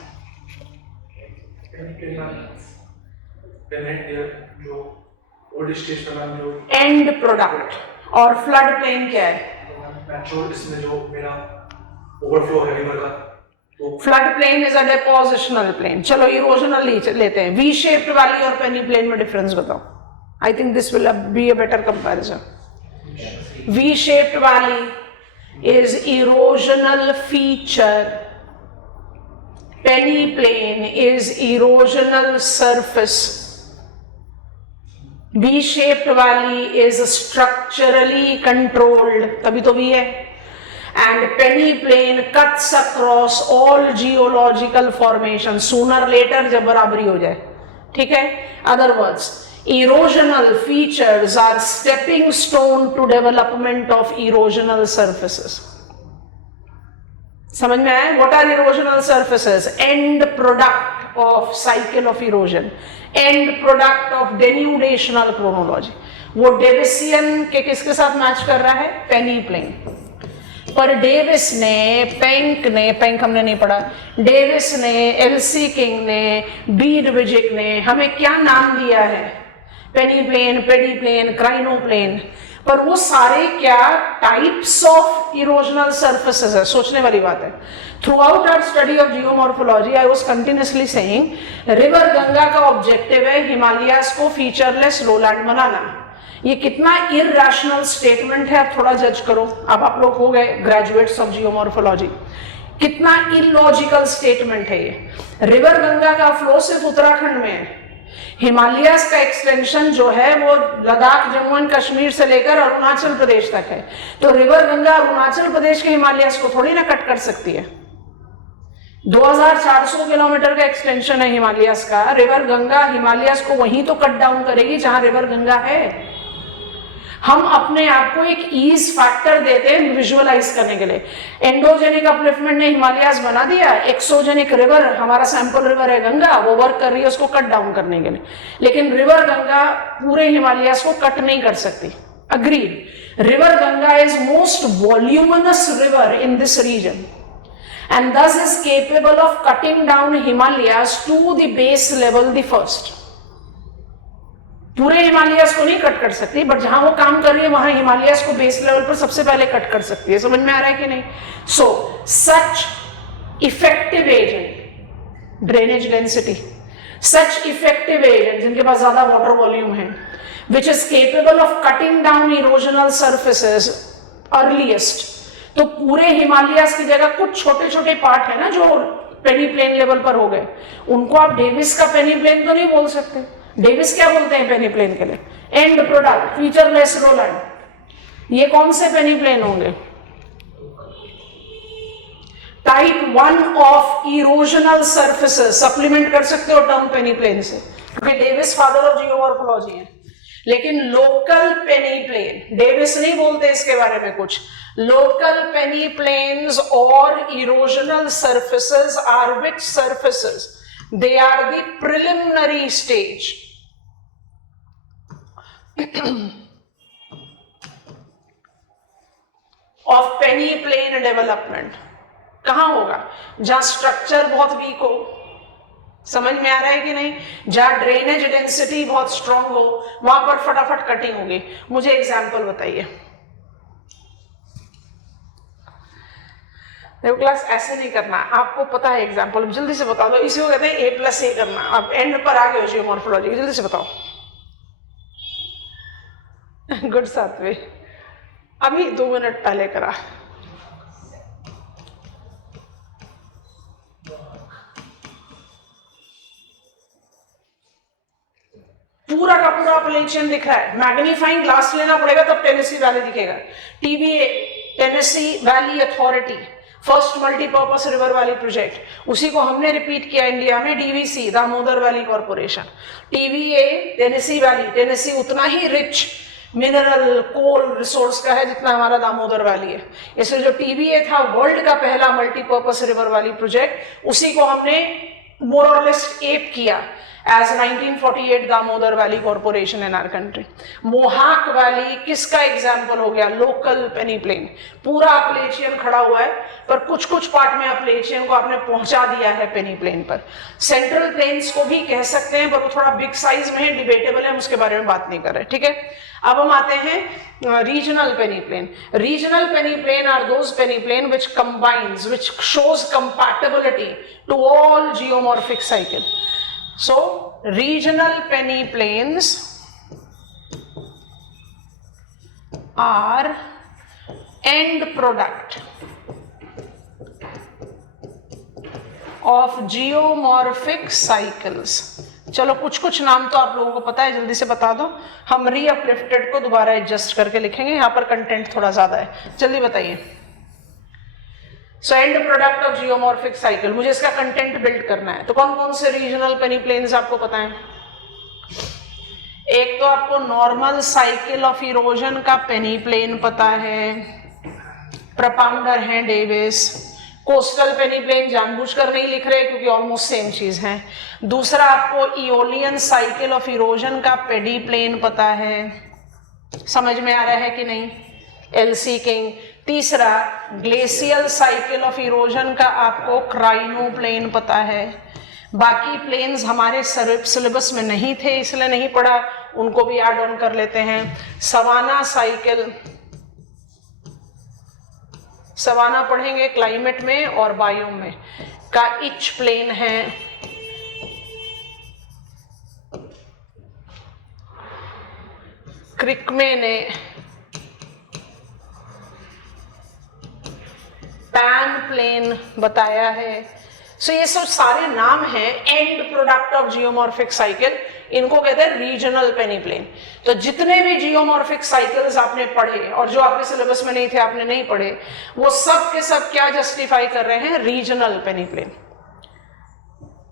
And product, और flood plain क्या है? इसमें जो मेरा ओवरफ्लो है रिवर का, तो flood plain is a depositional plain. चलो इरोजनल लेते हैं। वी शेप्ड वैली और पेनी प्लेन में डिफरेंस बताओ। I think this will be a better comparison. V shaped valley is erosional feature, peneplain is erosional surface. V-shaped valley is structurally controlled, तभी तो V है, and penny plain cuts across all geological formations sooner or later जब बराबरी हो जाए, ठीक है। Other words, erosional features are stepping stone to development of erosional surfaces. समझ में आया? What are erosional surfaces? End product of cycle of erosion, end product of denudational chronology. वो डेविसियन के किसके साथ मैच कर रहा है? पेनी प्लेन। पर डेविस ने, पेंक हमने नहीं पढ़ा, डेविस ने, एलसी किंग ने, बीडविजिक ने हमें क्या नाम दिया है? पेनीप्लेन, पेडीप्लेन, क्राइनोप्लेन। पर वो सारे क्या टाइप्स ऑफ इरोजनल सरफेसेस है, सोचने वाली बात है। Throughout our study of geomorphology I was continuously saying river Ganga का ऑब्जेक्टिव है हिमालयाज को फीचरलेस लोलैंड बनाना। ये कितना इरैशनल स्टेटमेंट है, आप थोड़ा जज करो। अब आप लोग हो गए ग्रेजुएट्स ऑफ जियोमॉर्फोलॉजी, कितना इलॉजिकल स्टेटमेंट है ये। रिवर गंगा का फ्लो सिर्फ उत्तराखंड में है, हिमालयाज का एक्सटेंशन जो है वो लद्दाख, जम्मू एंड कश्मीर से लेकर अरुणाचल प्रदेश तक है। तो रिवर गंगा अरुणाचल प्रदेश के हिमालयाज को थोड़ी ना कट कर सकती है। 2400 किलोमीटर का एक्सटेंशन है हिमालयाज का। रिवर गंगा हिमालयाज को वहीं तो कट डाउन करेगी जहां रिवर गंगा है। हम अपने आप को एक ईज फैक्टर देते हैं विजुअलाइज करने के लिए। एंडोजेनिक अपलिफ्टमेंट ने हिमालयाज बना दिया, एक्सोजेनिक रिवर, हमारा सैंपल रिवर है गंगा, वो वर्क कर रही है उसको कट डाउन करने के लिए। लेकिन रिवर गंगा पूरे हिमालयाज को कट नहीं कर सकती। Agreed. River Ganga is most voluminous river in this region and thus is capable of cutting down Himalayas to the base level the first. पूरे हिमालयास को नहीं कट कर सकती, बट जहां वो काम कर रही है वहां हिमालयास को बेस लेवल पर सबसे पहले कट कर सकती है। समझ में आ रहा है कि नहीं? सो सच इफेक्टिव एजेंट, ड्रेनेज डेंसिटी, सच इफेक्टिव एजेंट जिनके पास ज्यादा वाटर वॉल्यूम है, which is capable of cutting down erosional surfaces earliest. तो पूरे हिमालयास की जगह कुछ छोटे छोटे पार्ट है ना जो पेनीप्लेन लेवल पर हो गए, उनको आप डेविस का पेनीप्लेन तो नहीं बोल सकते। डेविस क्या बोलते हैं पेनीप्लेन के लिए? एंड प्रोडक्ट फीचरलेस रोलैंड। ये कौन से पेनीप्लेन होंगे? Type 1 of erosional surfaces. Supplement कर सकते हो टर्म पेनीप्लेन से, क्योंकि डेविस फादर ऑफ जियोमॉर्फोलॉजी है। लेकिन लोकल पेनीप्लेन, डेविस नहीं बोलते इसके बारे में कुछ। लोकल पेनीप्लेन्स और erosional surfaces are which surfaces? They are the preliminary stage of peneplain development। कहां होगा? जहां स्ट्रक्चर बहुत वीक हो, समझ में आ रहा है कि नहीं? जहां ड्रेनेज डेंसिटी बहुत स्ट्रांग हो, वहां पर फटाफट कटिंग होगी। मुझे एग्जाम्पल बताइए। देखो क्लास ऐसे नहीं करना, आपको पता है एग्जाम्पल, जल्दी से बता दो। इसी को कहते हैं A+A करना। अब एंड पर आ गए हो जियोमॉर्फोलॉजी, जल्दी से बताओ। गुड सातवें, अभी 2 मिनट पहले करा। पूरा का पूरा अपलेचियन दिख रहा है, मैग्नीफाइंग ग्लास लेना पड़ेगा तब टेनेसी वैली दिखेगा। TBA, Tennessee valley authority, first multipurpose river valley project, उसी को हमने रिपीट किया इंडिया में। DVC, Damodar Valley corporation. TBA, Tennessee valley, Tennessee उतना ही रिच मिनरल कोल रिसोर्स का है जितना हमारा दामोदर वैली है। इसलिए जो TBA था वर्ल्ड का पहला मल्टीपर्पस रिवर वैली प्रोजेक्ट, उसी को हमने मोर और लेस एप किया as 1948 Damodar Valley Corporation in our country. Mohawk valley किसका एग्जाम्पल हो गया? Local peneplain. पूरा अपलेचियन खड़ा हुआ है, पर कुछ कुछ पार्ट में अपलेचियन को आपने पहुंचा दिया है पेनीप्लेन पर। सेंट्रल प्लेन्स को भी कह सकते हैं, पर वो थोड़ा बिग साइज में है, डिबेटेबल है, हम उसके बारे में बात नहीं कर रहे। ठीक है, अब हम आते हैं regional peneplain. Regional peneplain are those peneplain which combines, which shows compatibility to all geomorphic cycle. So, regional peneplains are end product of geomorphic cycles। चलो कुछ कुछ नाम तो आप लोगों को पता है, जल्दी से बता दो। हम रीअपलिफ्टेड को दोबारा एडजस्ट करके लिखेंगे, यहाँ पर कंटेंट थोड़ा ज्यादा है, जल्दी बताइए। So and product of geomorphic cycle, मुझे इसका कंटेंट बिल्ड करना है। तो कौन कौन से रीजनल पेनीप्लेन्स आपको पता है? एक तो आपको नॉर्मल साइकिल ऑफ इरोजन का पेनीप्लेन पता है, प्रपाउंडर है डेविस। कोस्टल पेनीप्लेन जानबूझकर नहीं लिख रहे क्योंकि ऑलमोस्ट सेम चीज है। दूसरा आपको इओलियन साइकिल ऑफ इरोजन का पेडीप्लेन पता है, समझ में आ रहा है कि नहीं? LC king. तीसरा, ग्लेशियल साइकिल ऑफ इरोजन का आपको क्राइनोप्लेन पता है, बाकी प्लेन्स हमारे सिलेबस में नहीं थे इसलिए नहीं पढ़ा, उनको भी ऐड ऑन कर लेते हैं। सवाना साइकिल, सवाना पढ़ेंगे क्लाइमेट में और बायोम में का इच प्लेन है। क्रिकमे ने पैन प्लेन बताया है। सो ये सब सारे नाम हैं and product of geomorphic cycle, इनको कहते हैं रीजनल पेनी प्लेन। तो जितने भी जियोमॉर्फिक साइकिल्स आपने पढ़े और जो आपके सिलेबस में नहीं थे, आपने नहीं पढ़े, वो सब के सब क्या जस्टिफाई कर रहे हैं? रीजनल पेनी प्लेन।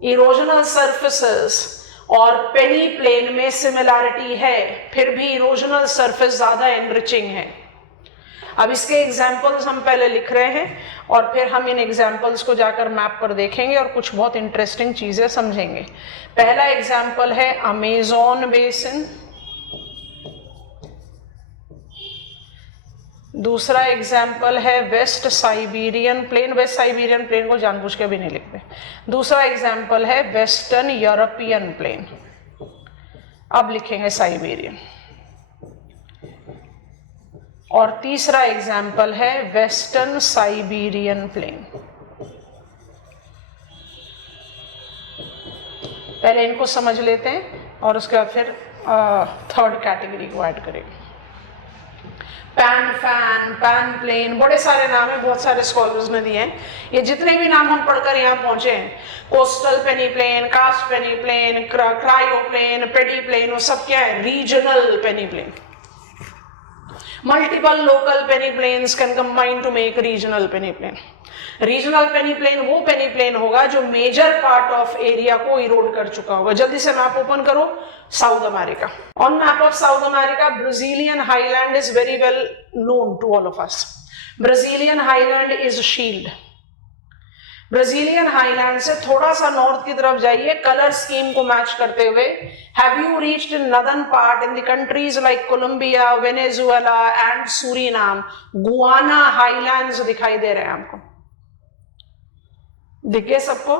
इरोजनल सरफेसेस और पेनी प्लेन में सिमिलैरिटी है, फिर भी इरोजनल सरफेस ज्यादा एनरिचिंग है। अब इसके एग्जाम्पल्स हम पहले लिख रहे हैं और फिर हम इन एग्जाम्पल्स को जाकर मैप पर देखेंगे और कुछ बहुत इंटरेस्टिंग चीजें समझेंगे। पहला एग्जाम्पल है अमेज़न बेसिन, दूसरा एग्जाम्पल है waste Siberian plain, west Siberian plain को जानबूझ के भी नहीं लिखते। दूसरा एग्जाम्पल है वेस्टर्न यूरोपियन प्लेन, अब लिखेंगे साइबेरियन। और तीसरा एग्जाम्पल है वेस्टर्न साइबेरियन प्लेन। पहले इनको समझ लेते हैं और उसके बाद फिर थर्ड कैटेगरी को ऐड करेंगे। पैन फैन, पैन प्लेन, बड़े सारे नाम है, बहुत सारे स्कॉलर्स ने दिए हैं। ये जितने भी नाम हम पढ़कर यहाँ पहुंचे हैं, कोस्टल पेनी प्लेन, कास्ट पेनी प्लेन, क्रायो प्लेन, पेडी प्लेन, वो सब क्या है? Regional Penney plane. Multiple local penny planes can combine to make regional penny plane. Regional peneplain वो पेनी प्लेन होगा जो मेजर पार्ट ऑफ एरिया को इरोड कर चुका होगा। जल्दी से मैप ओपन करो। South America, on map of South America, Brazilian highland is very well known to all of us. Brazilian highland is shield. Brazilian highland से थोड़ा सा नॉर्थ की तरफ जाइए, कलर स्कीम को मैच करते हुए, have you reached in northern part in the countries like Colombia, Venezuela and Suriname, Guiana highlands दिखाई दे रहे हैं आपको, दिख गए सबको?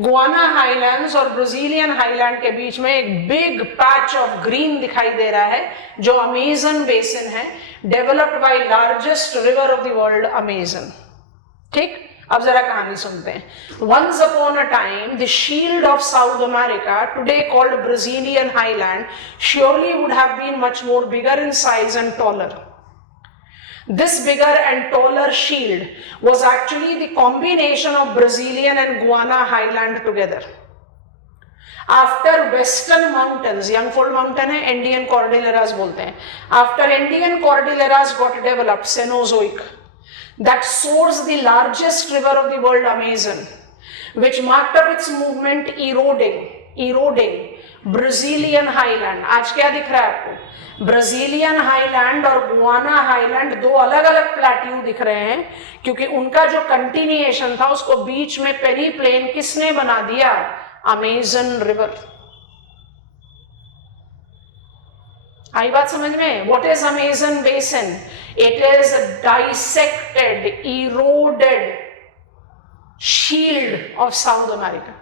गुआना हाईलैंड्स और ब्राजीलियन हाईलैंड के बीच में एक बिग पैच ऑफ ग्रीन दिखाई दे रहा है जो अमेज़न बेसिन है, developed by largest river of the world, Amazon. ठीक, अब जरा कहानी सुनते हैं। Once upon a time, the shield of South America, today called Brazilian highland, surely would have been much more bigger in size and taller. This bigger and taller shield was actually the combination of Brazilian and Guiana highland together. After Western mountains, Youngfold mountain है, Andean Cordilleras बोलते हैं, after Andean Cordilleras got developed, Cenozoic, that source the largest river of the world, Amazon, which marked up its movement eroding Brazilian highland. आज क्या दिख रहा है आपको? Brazilian highland और गुआना हाईलैंड दो अलग अलग प्लेट्यू दिख रहे हैं, क्योंकि उनका जो कंटिन्यूएशन था उसको बीच में पेनी प्लेन किसने बना दिया? Amazon river. आई बात समझ में? What is Amazon basin? It is a dissected, eroded shield of South America.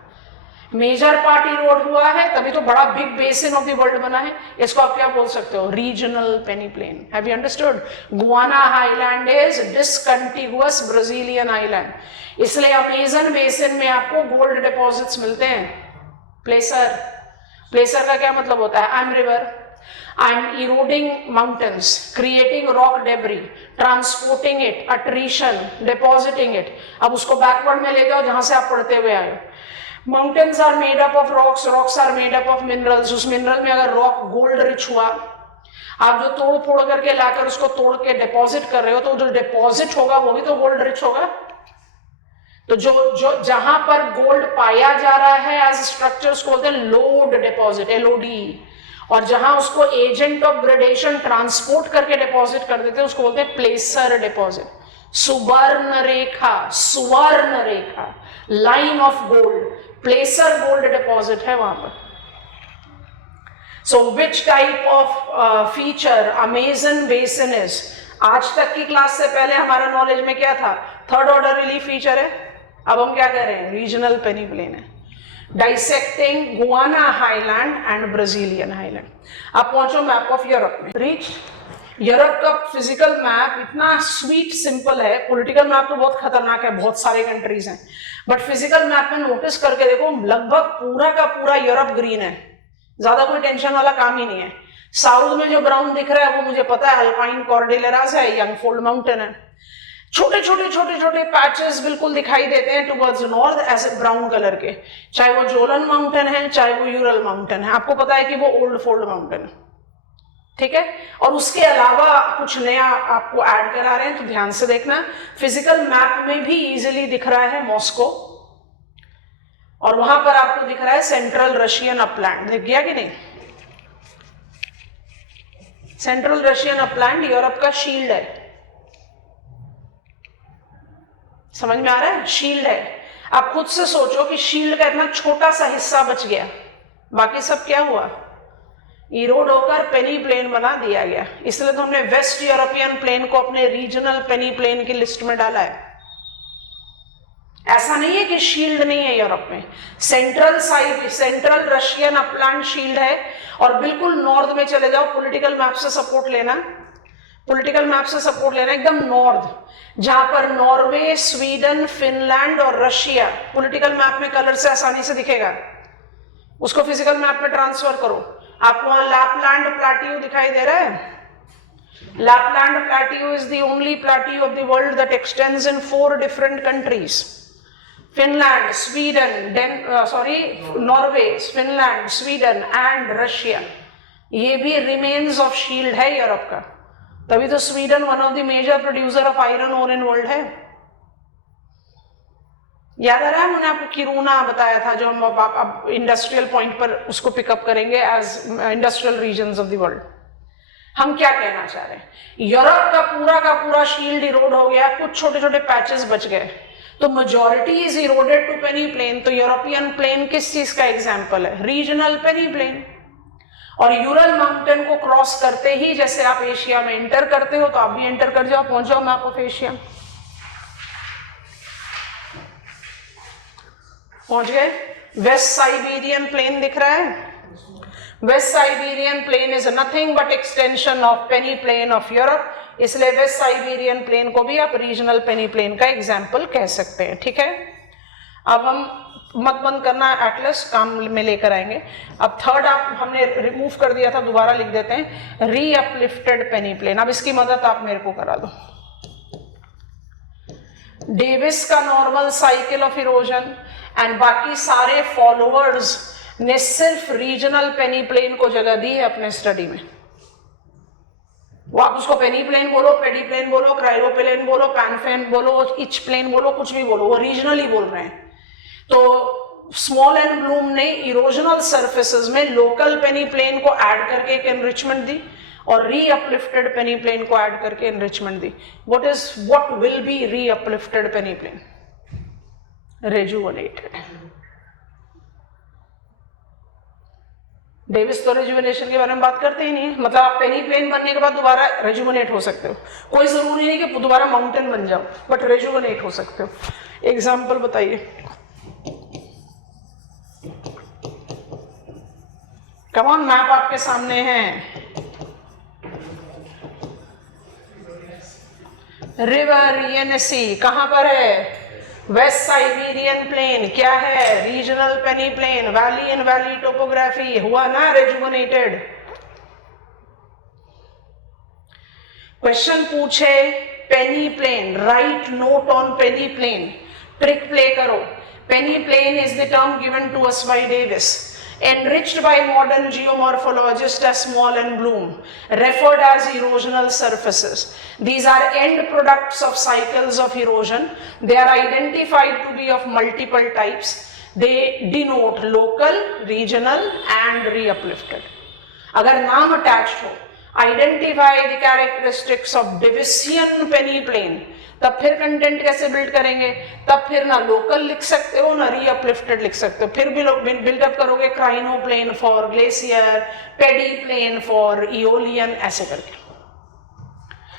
Major part erode हुआ है, तभी तो बड़ा big basin of the world बना है। इसको आप क्या बोल सकते हो? Regional peneplain. Have you understood? Guiana highland is discontiguous Brazilian island, इसलिए अमेज़न बेसिन में आपको गोल्ड डिपॉजिट्स मिलते हैं। प्लेसर, प्लेसर का क्या मतलब होता है? I am river, I'm eroding mountains, creating rock debris, transporting it, attrition, depositing it. अब उसको बैकवर्ड में ले जाओ जहां से आप पढ़ते हुए आए। Mountains are made up of rocks, rocks are made up of minerals. उस मिनरल में अगर रॉक गोल्ड रिच हुआ, आप जो तोड़ फोड़ करके लाकर उसको तोड़ के डिपॉजिट कर रहे हो, तो जो डिपॉजिट होगा वो भी तो गोल्ड रिच होगा। तो जो जहां पर गोल्ड पाया जा रहा है एज स्ट्रक्चर, उसको बोलते हैं लोड डिपॉजिट, LOD। और जहां उसको एजेंट ऑफ ग्रेडेशन ट्रांसपोर्ट करके डिपॉजिट कर देते हैं उसको बोलते हैं प्लेसर deposit. Subarnarekha, Subarnarekha, line of gold, placer gold deposit है वहां पर। So which type of feature Amazon basin is? आज तक की क्लास से पहले हमारा नॉलेज में क्या था? थर्ड ऑर्डर रिलीफ फीचर है, अब हम क्या कर रहे हैं? रीजनल पेनिप्लेन है। Dissecting Guana highland and Brazilian highland. आप पहुंचो मैप ऑफ यूरोप में। रीच यूरोप का फिजिकल मैप इतना स्वीट सिंपल है, पॉलिटिकल मैप तो बहुत खतरनाक है, बहुत सारे कंट्रीज हैं, बट फिजिकल मैप में नोटिस करके देखो लगभग पूरा का पूरा यूरोप ग्रीन है, ज्यादा कोई टेंशन वाला काम ही नहीं है। साउथ में जो ब्राउन दिख रहा है वो मुझे पता है अल्पाइन कॉर्डिलेरास है, यंगफोल्ड माउंटेन है। छोटे छोटे पैचेस बिल्कुल दिखाई देते हैं टुवर्ड्स नॉर्थ ऐसे ब्राउन कलर के, चाहे वो जोलन माउंटेन है चाहे वो यूरल माउंटेन है, आपको पता है कि वो ओल्ड फोल्ड माउंटेन है, ठीक है। और उसके अलावा कुछ नया आपको ऐड करा रहे हैं तो ध्यान से देखना। फिजिकल मैप में भी इजीली दिख रहा है मॉस्को, और वहां पर आपको दिख रहा है सेंट्रल रशियन अपलैंड, दिख गया कि नहीं? सेंट्रल रशियन अपलैंड यूरोप का शील्ड है, समझ में आ रहा है? शील्ड है। आप खुद से सोचो कि शील्ड का इतना छोटा सा हिस्सा बच गया, बाकी सब क्या हुआ? इरोड होकर पेनी प्लेन बना दिया गया। इसलिए तो हमने वेस्ट यूरोपियन प्लेन को अपने रीजनल पेनी प्लेन की लिस्ट में डाला है। ऐसा नहीं है कि शील्ड नहीं है यूरोप में, सेंट्रल रशियन अपलैंड शील्ड है। और बिल्कुल नॉर्थ में चले जाओ, पॉलिटिकल मैप से सपोर्ट लेना, पॉलिटिकल मैप से सपोर्ट लेना, एकदम नॉर्थ जहां पर नॉर्वे, स्वीडन, फिनलैंड और रशिया पॉलिटिकल मैप में कलर से आसानी से दिखेगा, उसको फिजिकल मैप में ट्रांसफर करो। आपको वहां लैपलैंड प्लाटियो दिखाई दे रहा है? Lapland plateau is the only plateau of the world that extends in 4 different countries, Finland, Sweden, Norway, Finland, Sweden and Russia. ये भी रिमेन्स ऑफ शील्ड है यूरोप का, तभी तो Sweden one of the major producer of iron ore in world है। याद आ रहा है मैंने आपको किरूना बताया था, जो हम अब इंडस्ट्रियल पॉइंट पर उसको पिकअप करेंगे as industrial regions of the world. हम क्या कहना चाह रहे हैं? यूरोप का पूरा शील्ड इरोड हो गया, कुछ छोटे छोटे पैचेस बच गए, तो majority is eroded to peneplain. तो यूरोपियन प्लेन किस चीज का एग्जाम्पल है? Regional peneplain. और यूरल माउंटेन को क्रॉस करते ही जैसे आप एशिया में एंटर करते हो, तो आप भी एंटर कर जाओ, पहुंच जाओ मैप ऑफ एशिया। पहुंच गए? वेस्ट साइबेरियन प्लेन दिख रहा है? Waste Siberian plain is nothing but extension of peneplain of Europe, इसलिए वेस्ट साइबेरियन प्लेन को भी आप रीजनल पेनी प्लेन का एग्जाम्पल कह सकते हैं, ठीक है। अब हम मत बंद करना, एटलस काम में लेकर आएंगे। अब थर्ड आप हमने रिमूव कर दिया था, दोबारा लिख देते हैं, री अपलिफ्टेड पेनी प्लेन। अब इसकी मदद आप मेरे को करा दो। डेविस का normal cycle of erosion and बाकी सारे फॉलोअर्स ने सिर्फ रीजनल पेनी प्लेन को जगह दी है अपने स्टडी में। वो आप उसको पेनी प्लेन बोलो, पेडी प्लेन बोलो, क्राइलोप्लेन बोलो, पैनफेन बोलो, इच प्लेन बोलो, कुछ भी बोलो, वो रीजनल ही बोल रहे हैं। तो स्मॉल एंड ब्लूम ने इरोजनल सरफेसेस में लोकल पेनी प्लेन को ऐड करके एक एनरिचमेंट दी, और री अपलिफ्टेड पेनी प्लेन को ऐड करके enrichment the. What will be री अपलिफ्टेड पेनी प्लेन? रेजुवनेटेड। डेविस तो रेजुवनेशन के बारे में बात करते ही नहीं है, मतलब आप पेनी प्लेन बनने के बाद दोबारा रेजुवनेट हो सकते हो। कोई जरूरी नहीं कि दोबारा माउंटेन बन जाओ, बट रेजुवनेट हो सकते हो। एग्जाम्पल बताइए। कम ऑन, मैप आपके सामने है। रिवर येनिसी कहां पर है? Waste Siberian plain. क्या है? Regional peneplain. Valley and valley topography हुआ ना रेजुवनेटेड। क्वेश्चन पूछे peneplain, write note on peneplain, trick play करो। Peneplain is the term given to us by Davis, enriched by modern geomorphologists as Small and Bloom, referred as erosional surfaces. These are end products of cycles of erosion. They are identified to be of multiple types. They denote local, regional and re-uplifted. अगर नाम attached हो, identify the characteristics of Davisian penny plane, तब फिर content कैसे build करेंगे? तब फिर ना लोकल लिख सकते हो ना री अपलिफ्टेड लिख सकते हो, फिर भी लोग बिल्डअप करोगे cryoplain for glacier, pediplain for aeolian, ऐसे करके।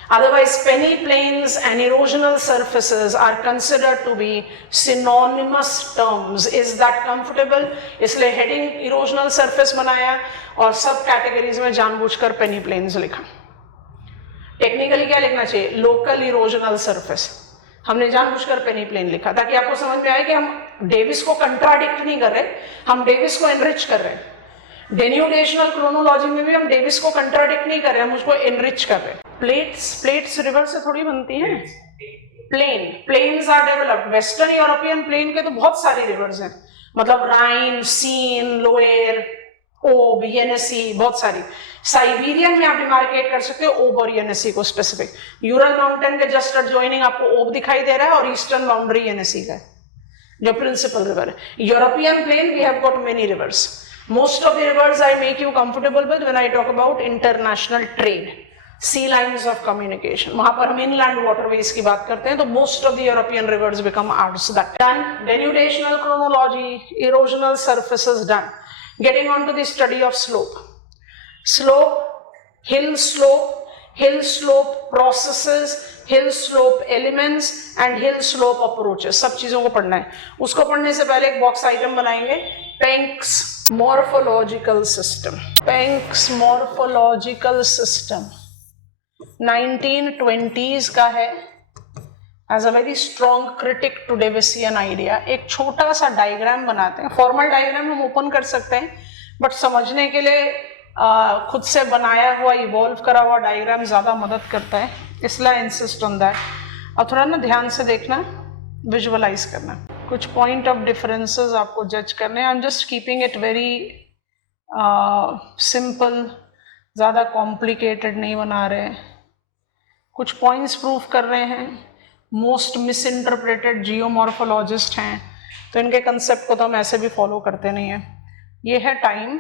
Otherwise, peneplains and erosional surfaces are considered to be synonymous terms. Is that comfortable? इसलिए heading erosional surface बनाया और सब categories में जानबूझकर peneplains लिखा. Technically क्या लिखना चाहिए? Local erosional surface. हमने जानबूझकर peneplain लिखा ताकि आपको समझ में आए कि हम डेविस को contradict नहीं कर रहे, हम डेविस को enrich कर रहे हैं. डेन्यूडेशनल क्रोनोलॉजी में भी हम डेविस को कंट्राडिक्ट नहीं कर रहे, हम उसको एनरिच कर रहे हैं. प्लेट्स रिवर से थोड़ी बनती हैं. Plains are developed. Western European plain के तो बहुत सारी रिवर्स हैं, मतलब राइन, सीन, लोएर, ओब, येनेसी, बहुत सारी. साइबेरियन में आप डिमार्केट कर सकते हो ओब और येनेसी को स्पेसिफिक. यूरल माउंटेन के जस्ट एडजॉइनिंग आपको ओब दिखाई दे रहा है और ईस्टर्न बाउंड्री येनेसी का है जो प्रिंसिपल रिवर है. European plain we have got many rivers. Most of the rivers I make you comfortable with when I talk about international trade, sea lines of communication. वहाँ पर हम inland waterways की बात करते हैं तो most of the European rivers become ours. That done. Denudational chronology, erosional surfaces done. Getting on to the study of slope. Hill slope processes, hill slope elements and hill slope approaches. सब चीजों को पढ़ना है. उसको पढ़ने से पहले एक बॉक्स आइटम बनाएंगे. Penck's morphological system. Penck's morphological system 1920s का है. As a very strong critic to Daviesian idea. एक छोटा सा डायग्राम बनाते हैं. फॉर्मल डायग्राम हम ओपन कर सकते हैं, बट समझने के लिए खुद से बनाया हुआ इवॉल्व करा हुआ डायग्राम ज्यादा मदद करता है, इसलिए इंसिस्ट ऑन दैट. और थोड़ा ना ध्यान से देखना, विजुअलाइज करना. कुछ पॉइंट ऑफ डिफरेंसेस आपको जज करने हैं. I am just keeping it very simple, ज़्यादा कॉम्प्लिकेटेड नहीं बना रहे. कुछ पॉइंट्स प्रूव कर रहे हैं. मोस्ट मिसइंटरप्रेटेड जियोमॉर्फोलॉजिस्ट हैं तो इनके कंसेप्ट को तो हम ऐसे भी फॉलो करते नहीं हैं. ये है टाइम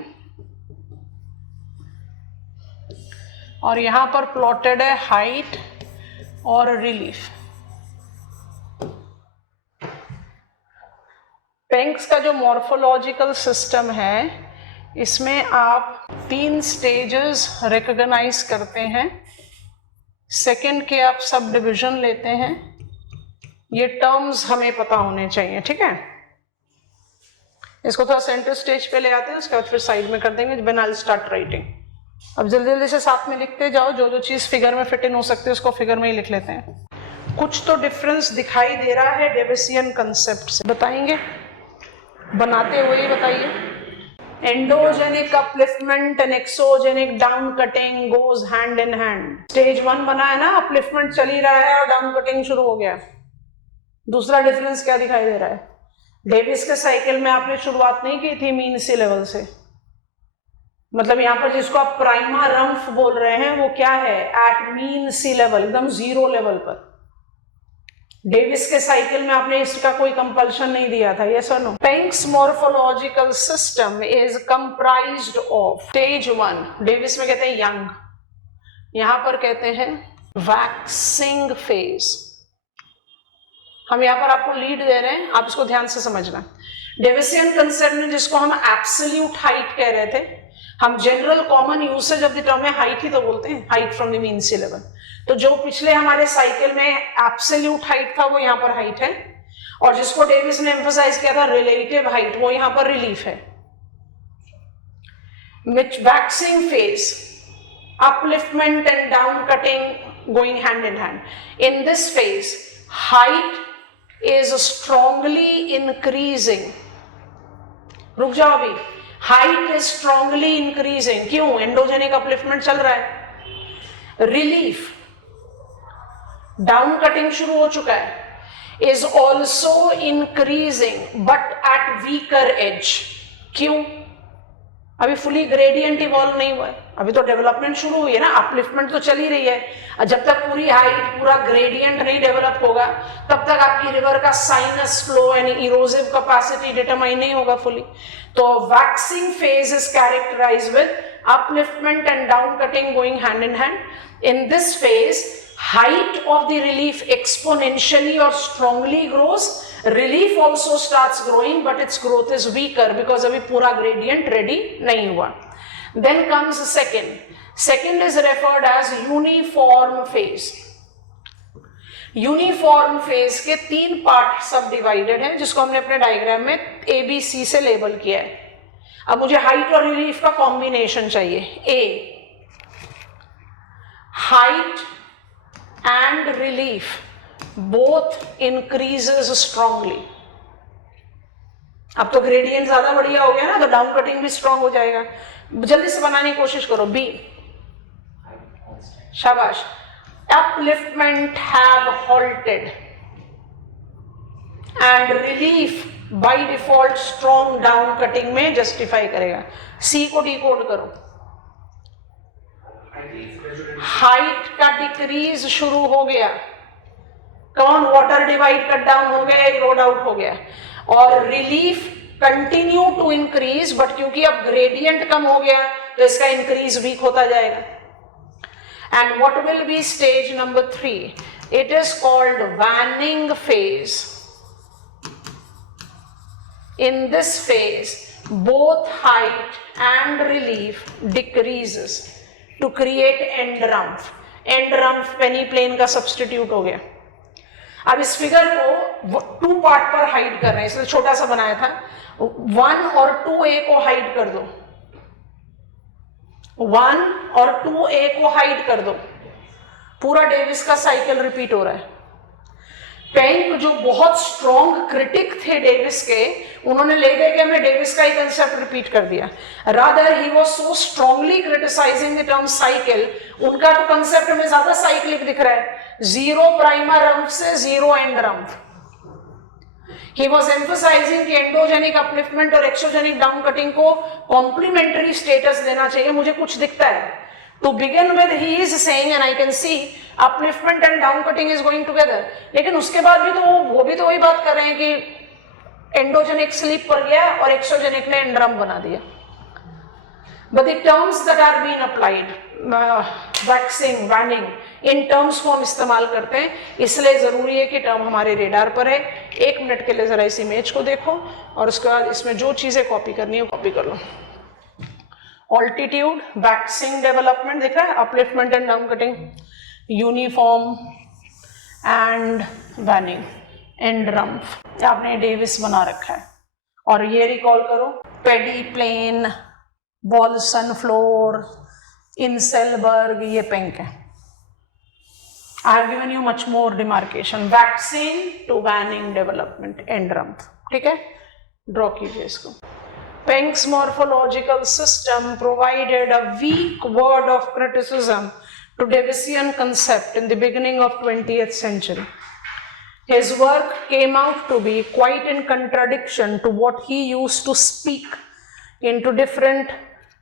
और यहाँ पर प्लॉटेड है हाइट और रिलीफ. पेंक्स का जो मॉर्फोलॉजिकल सिस्टम है इसमें आप 3 स्टेजेस रिकॉग्नाइज करते हैं. सेकंड के आप सब डिविजन लेते हैं. ये टर्म्स हमें पता होने चाहिए, ठीक है. इसको थोड़ा सेंटर स्टेज पे ले आते हैं, उसके बाद फिर साइड में कर देंगे. Then I will start writing. अब जल्दी जल्दी से साथ में लिखते जाओ. जो चीज फिगर में फिट इन हो सकती है उसको फिगर में ही लिख लेते हैं. कुछ तो डिफरेंस दिखाई दे रहा है डेविसियन कंसेप्ट से. बताएंगे, बनाते हुए ही बताइए. Endogenic upliftment and exogenic down cutting goes hand in hand. Stage 1 बना है ना, अपलिफ्टमेंट चल ही रहा है और डाउन कटिंग शुरू हो गया. दूसरा डिफरेंस क्या दिखाई दे रहा है? डेविस के साइकिल में आपने शुरुआत नहीं की थी मीन सी लेवल से, मतलब यहाँ पर जिसको आप प्राइमा रम्फ बोल रहे हैं वो क्या है? एट मीन सी लेवल, एकदम जीरो लेवल पर. डेविस के साइकिल में आपने इसका कोई कंपल्शन नहीं दिया था. यस और no? Penck's morphological system is comprised of stage 1. Davis में कहते हैं यंग, यहां पर कहते हैं वैक्सिंग फेज. हम यहाँ पर आपको लीड दे रहे हैं, आप इसको ध्यान से समझना. डेविसियन कंसेप्ट में जिसको हम एब्सोल्यूट हाइट कह रहे थे, हम general common usage of the term में हाइट ही तो बोलते हैं, height from the mean sea level. तो जो पिछले हमारे साइकिल में एब्सोल्यूट हाइट था वो यहाँ पर हाइट है, और जिसको डेविस ने एम्फसाइज किया था रिलेटिव हाइट, वो यहाँ पर रिलीफ है. Which waxing phase, upliftment and down cutting going hand in hand. In this phase, height is strongly increasing. रुक जाओ अभी. Height is strongly increasing. क्यों? एंडोजेनिक अपलिफ्टमेंट चल रहा है. रिलीफ, डाउन कटिंग शुरू हो चुका है, is also increasing but at weaker age. क्यों? अभी फुली ग्रेडियंट इवॉल्व नहीं हुआ है, अभी तो डेवलपमेंट शुरू हुई है ना, अपलिफ्टमेंट तो चल ही रही है. जब तक पूरी हाइट, पूरा ग्रेडियंट नहीं डेवलप होगा तब तक आपकी रिवर का साइनस फ्लो यानी इरोसिव कैपेसिटी डिटरमाइन नहीं होगा फुली. तो waxing phase is characterised with upliftment and down cutting going hand in hand. In this phase, height of the relief exponentially or strongly grows. Relief also starts growing, but its growth is weaker because अभी पूरा gradient ready नहीं हुआ. Then comes the second. Second is referred as uniform phase. Uniform phase के 3 part सब divided हैं, जिसको हमने अपने डायग्राम में ABC से लेबल किया है. अब मुझे हाइट और रिलीफ का कॉम्बिनेशन चाहिए. A, height and relief both increases strongly. अब तो ग्रेडियंट ज्यादा बढ़िया हो गया ना, तो डाउन कटिंग भी स्ट्रांग हो जाएगा. जल्दी से बनाने की कोशिश करो. बी, शाबाश. Upliftment have halted and relief by default strong down cutting में justify करेगा. C को डिकोड करो. हाइट का डिक्रीज शुरू हो गया. कौन? वाटर डिवाइड कट डाउन हो गया, रोड आउट हो गया. और relief continue to increase, but क्योंकि अब ग्रेडियंट कम हो गया तो इसका इंक्रीज वीक होता जाएगा. And what will be stage number 3? It is called waning phase. In this phase, both height and relief decreases to create end rump. End rump penny plane का substitute हो गया. अब इस फिगर को 2 part पर hide कर रहे हैं, इसलिए छोटा सा बनाया था. 1 और 2A को हाइड कर दो. 1 और 2A को हाइड कर दो. पूरा डेविस का साइकिल रिपीट हो रहा है. पेंक जो बहुत स्ट्रॉन्ग क्रिटिक थे डेविस के, उन्होंने ले गए कि हमने डेविस का ही कंसेप्ट रिपीट कर दिया. Rather he was so strongly criticising the term cycle, उनका तो कंसेप्ट में ज्यादा साइक्लिक दिख रहा है. 0 प्राइमर रंप से 0 and rump. He was emphasizing कि एंडोजेनिक अपलिफ्टमेंट और एक्सोजेनिक डाउन कटिंग को कॉम्प्लीमेंट्री स्टेटस देना चाहिए. मुझे कुछ दिखता है. To begin with, he is saying, and I can see upliftment and down cutting is going together. लेकिन उसके बाद भी तो वो भी तो वही बात कर रहे हैं कि एंडोजेनिक स्लीप पर गया और एक्सोजेनिक ने एंड्रम बना दिया. But the terms that are being applied, waxing, waning, in terms को हम इस्तेमाल करते हैं, इसलिए जरूरी है कि टर्म हमारे रेडार पर है. 1 मिनट के लिए जरा इस इमेज को देखो और उसके बाद इसमें जो चीजें कॉपी करनी है कॉपी कर लो. ऑल्टीट्यूड, वैक्सिंग डेवलपमेंट दिख रहा है, upliftment and down cutting, uniform and waning, and rump. आपने डेविस बना रखा है. और ये रिकॉल करो, पेडी प्लेन, बॉल्सन फ्लोर, इंसेलबर्ग, ये पेंक है. I have given you much more demarcation. Waxing to waning development, end rump. ठीक है, ड्रॉ कीजिए इसको. Penk's morphological system provided a weak word of criticism to Davisian concept in the beginning of 20th century. His work came out to be quite in contradiction to what he used to speak into different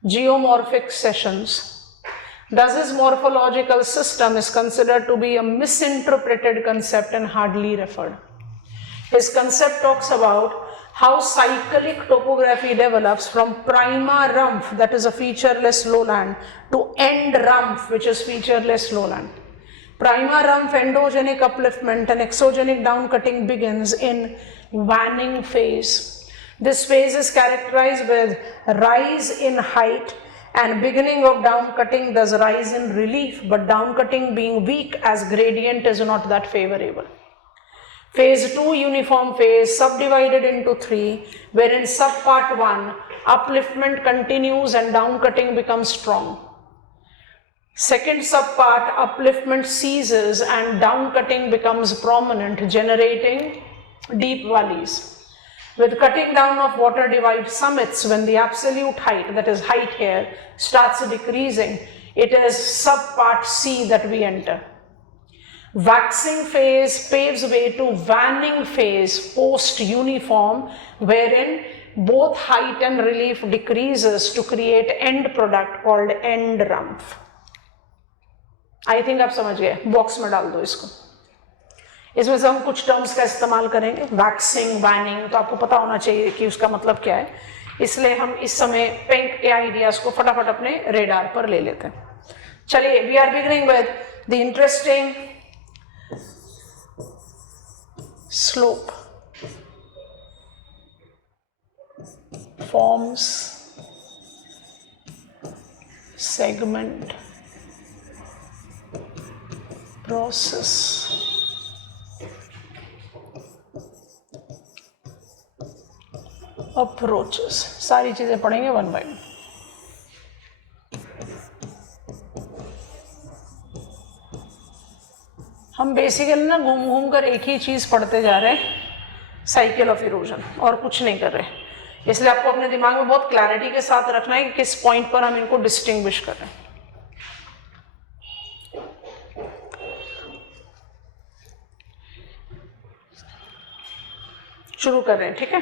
geomorphic sessions. Thus, his morphological system is considered to be a misinterpreted concept and hardly referred. His concept talks about how cyclic topography develops from prima rump, that is a featureless lowland, to end rump, which is featureless lowland. Prima rump endogenic upliftment and exogenic downcutting begins in waning phase. This phase is characterized with rise in height and beginning of down cutting, thus rise in relief, but down cutting being weak as gradient is not that favorable. Phase 2, uniform phase, subdivided into 3, wherein subpart 1, upliftment continues and down cutting becomes strong. Second subpart, upliftment ceases and down cutting becomes prominent, generating deep valleys. With cutting down of water divide summits, when the absolute height, that is height here, starts decreasing, it is subpart C that we enter. Waxing phase paves way to waning phase post uniform, wherein both height and relief decreases to create end product called end rump. I think आप समझ गए. Box में डाल दो इसको. इसमें से हम कुछ टर्म्स का इस्तेमाल करेंगे. वैक्सिंग, वैनिंग, तो आपको पता होना चाहिए कि उसका मतलब क्या है. इसलिए हम इस समय पेंक के आइडियाज को फटाफट अपने रेडार पर ले लेते हैं. चलिए, we are beginning with the interesting slope forms segment process approaches, सारी चीजें पढ़ेंगे वन बाय वन। हम बेसिकली ना घूम घूम कर एक ही चीज पढ़ते जा रहे हैं, साइकिल ऑफ इरोजन, और कुछ नहीं कर रहे। इसलिए आपको अपने दिमाग में बहुत क्लैरिटी के साथ रखना है कि किस पॉइंट पर हम इनको डिस्टिंग्विश कर रहे हैं। शुरू कर रहे हैं, ठीक है।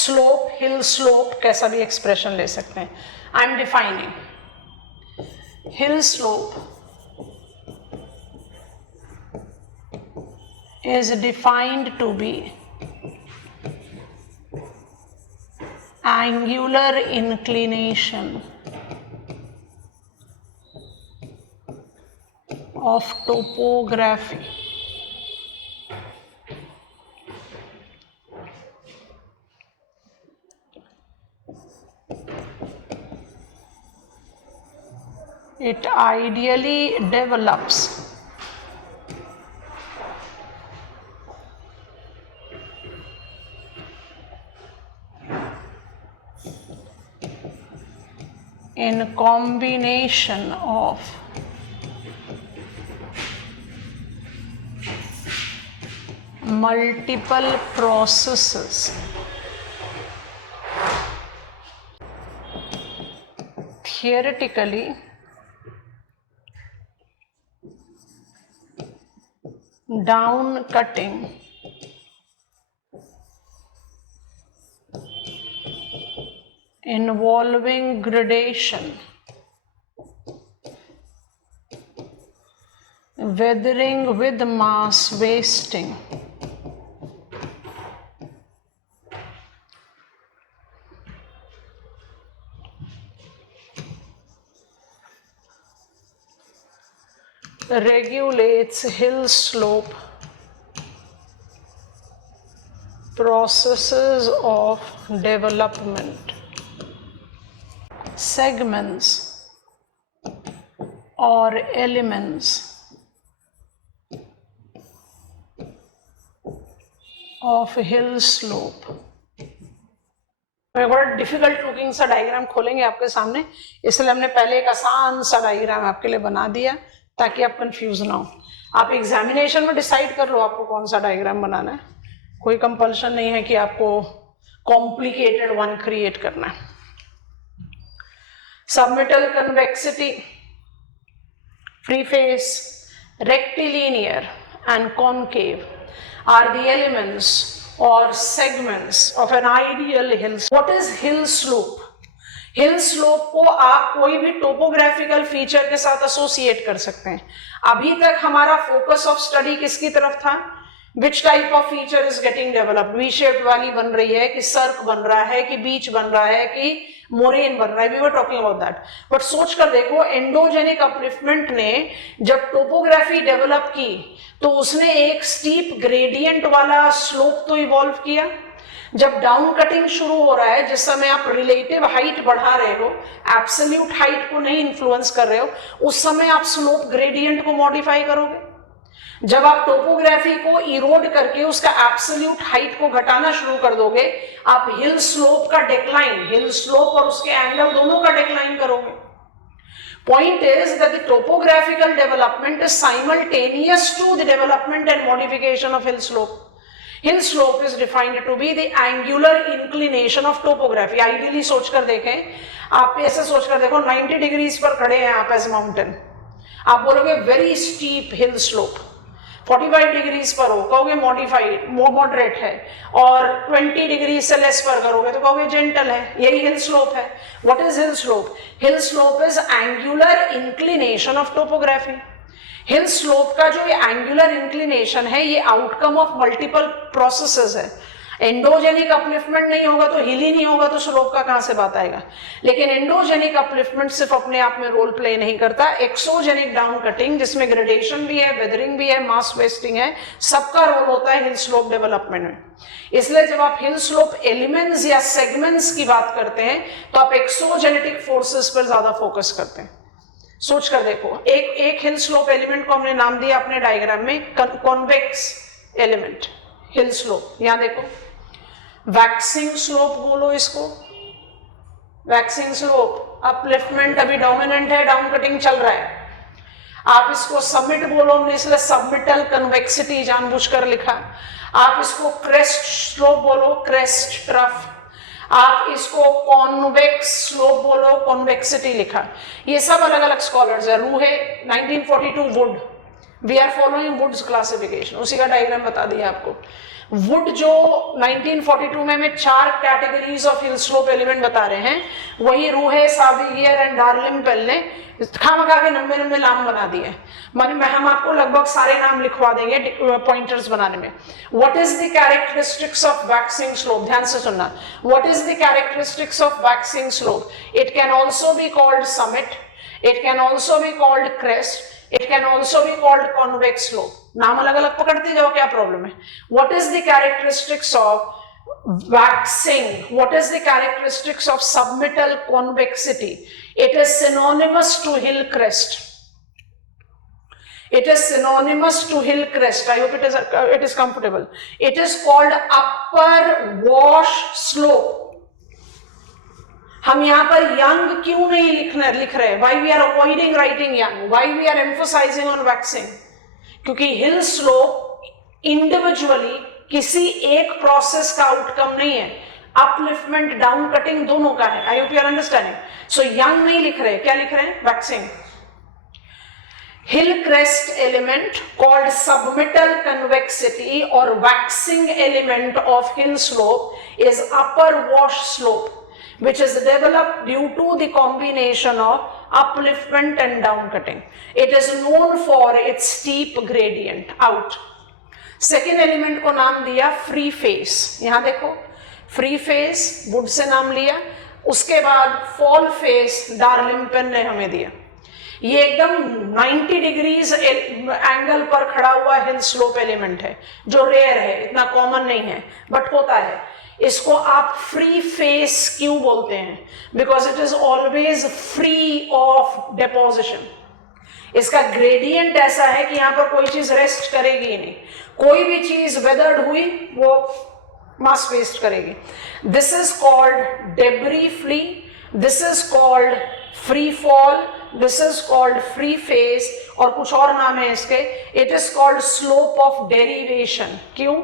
स्लोप, हिल स्लोप, कैसा भी एक्सप्रेशन ले सकते हैं। I am defining hill slope is defined to be angular inclination of topography it ideally develops in combination of multiple processes theoretically down cutting involving gradation, weathering with mass wasting, regulates hill slope processes of development, segments or elements of hill slope। मैं बड़ा difficult looking सा diagram खोलेंगे आपके सामने, इसलिए हमने पहले एक आसान सा डायग्राम आपके लिए बना दिया ताकि आप कंफ्यूज ना हो। आप एग्जामिनेशन में डिसाइड कर लो आपको कौन सा डायग्राम बनाना है, कोई कंपल्शन नहीं है कि आपको कॉम्प्लिकेटेड वन क्रिएट करना है। Summital convexity, free face, rectilinear and concave are the elements or segments of an ideal hill. What is hill slope? Hill slope को आप कोई भी टोपोग्राफिकल फीचर के साथ एसोसिएट कर सकते हैं। अभी तक हमारा फोकस ऑफ स्टडी किसकी तरफ था? विच type of feature is getting developed? We shaped valley बन रही है कि सर्क बन रहा है कि बीच बन रहा है कि मोरेन बन रहा है, we were talking about that. But सोच कर देखो, एंडोजेनिक अपलिफ्टमेंट ने जब टोपोग्राफी डेवलप की तो उसने एक स्टीप ग्रेडियंट वाला स्लोप तो इवॉल्व किया। जब डाउन कटिंग शुरू हो रहा है, जिस समय आप रिलेटिव हाइट बढ़ा रहे हो, एब्सोल्यूट हाइट को नहीं इन्फ्लुएंस कर रहे हो, उस समय आप स्लोप ग्रेडियंट को मॉडिफाई करोगे। जब आप टोपोग्राफी को इरोड करके उसका एब्सोल्यूट हाइट को घटाना शुरू कर दोगे, आप हिल स्लोप का डिक्लाइन, हिल स्लोप और उसके एंगल दोनों का डिक्लाइन करोगे। Point is that the topographical development is simultaneous to the development and modification of hill slope. Hill slope is defined to be the angular inclination of topography. Ideally सोच कर देखें, आप ऐसे सोच कर देखो, 90 डिग्रीज पर खड़े हैं आप एज माउंटेन, आप बोलोगे very steep hill slope. 45 degrees पर हो कहोगे मॉडिफाइड, मॉडरेट है, और 20 डिग्री से लेस पर करोगे तो कहोगे जेंटल है। यही हिल स्लोप है। What is hill slope? Hill slope is angular inclination of topography. Hill slope का जो ये एंगुलर इंक्लिनेशन है, ये आउटकम ऑफ मल्टीपल प्रोसेसेस है। एंडोजेनिक अपलिफ्टमेंट नहीं होगा तो हिल ही नहीं होगा तो स्लोप का कहां से बात आएगा। लेकिन एंडोजेनिक अपलिफ्टमेंट सिर्फ अपने आप में रोल प्ले नहीं करता, एक्सोजेनिक डाउन कटिंग जिसमें ग्रेडेशन भी है, वेदरिंग भी है, मास वेस्टिंग है, सबका रोल होता है हिल स्लोप डेवलपमेंट में। इसलिए जब आप हिल स्लोप एलिमेंट्स या सेगमेंट्स की बात करते हैं तो आप एक्सोजेनेटिक फोर्सेस पर ज्यादा फोकस करते हैं। सोच कर देखो, एक हिल स्लोप एलिमेंट को हमने नाम दिया अपने डायग्राम में कॉन्वेक्स एलिमेंट हिल स्लोप। यहां देखो वैक्सिंग स्लोप बोलो इसको, वैक्सिंग स्लोप अपलिफ्टमेंट अभी डोमिनेंट है, डाउन कटिंग चल रहा है। आप इसको सबमिट बोलो, हमने इसलिए सबमिटल कन्वेक्सिटी जानबूझकर लिखा। आप इसको क्रेस्ट स्लोप बोलो, क्रेस्ट ट्रफ। आप इसको कॉन्वेक्स स्लोप बोलो, कॉन्वेक्सिटी लिखा। ये सब अलग अलग स्कॉलर्स है। Ruhe 1942 Wood, we are following Wood's classification, उसी का डायग्राम बता दिया आपको। वुड जो 1942 में हमें 4 categories of hill slope element बता रहे हैं, वही रूहे, साबिगियर एंड डार्लिंगपेल ने खामखा के लंबे लंबे नाम बना दिए। माने हम आपको लगभग सारे नाम लिखवा देंगे पॉइंटर्स बनाने में। What is the characteristics of waxing slope, ध्यान से सुनना। What is the characteristics of waxing slope? It can also be called summit, it can also be called crest, it can also be called convex slope. नाम अलग अलग पकड़ते जाओ, क्या problem है? What is the characteristics of waxing? What is the characteristics of submittal convexity? It is synonymous to hill crest. It is synonymous to hill crest. I hope it is comfortable. It is called upper wash slope. हम यहां पर young क्यों नहीं लिख रहे? Why we are avoiding writing young, why we are emphasising on waxing? क्योंकि hill slope individually किसी एक प्रोसेस का आउटकम नहीं है, अपलिफ्टमेंट डाउन कटिंग दोनों का है। I hope you are understanding. So young नहीं लिख रहे, क्या लिख रहे हैं? Waxing. Hill crest element called summital convexity और waxing element of hill slope is upper wash slope, which is developed due to the combination of upliftment and down cutting. It is known for its steep gradient out. Second element को नाम दिया free face। यहां देखो free face would say नाम लिया, उसके बाद fall face डार्लिंगपेल ने हमें दिया। ये एकदम 90 डिग्रीज एंगल पर खड़ा हुआ हिल स्लोप एलिमेंट है जो रेयर है, इतना कॉमन नहीं है बट होता है। इसको आप फ्री फेस क्यों बोलते हैं? Because it is always free of deposition. इसका ग्रेडियंट ऐसा है कि यहां पर कोई चीज रेस्ट करेगी ही नहीं, कोई भी चीज वेदर्ड हुई वो मास वेस्ट करेगी। This is called debris free, this is called free fall, this is called free face, और कुछ और नाम है इसके। It is called slope of derivation. क्यों?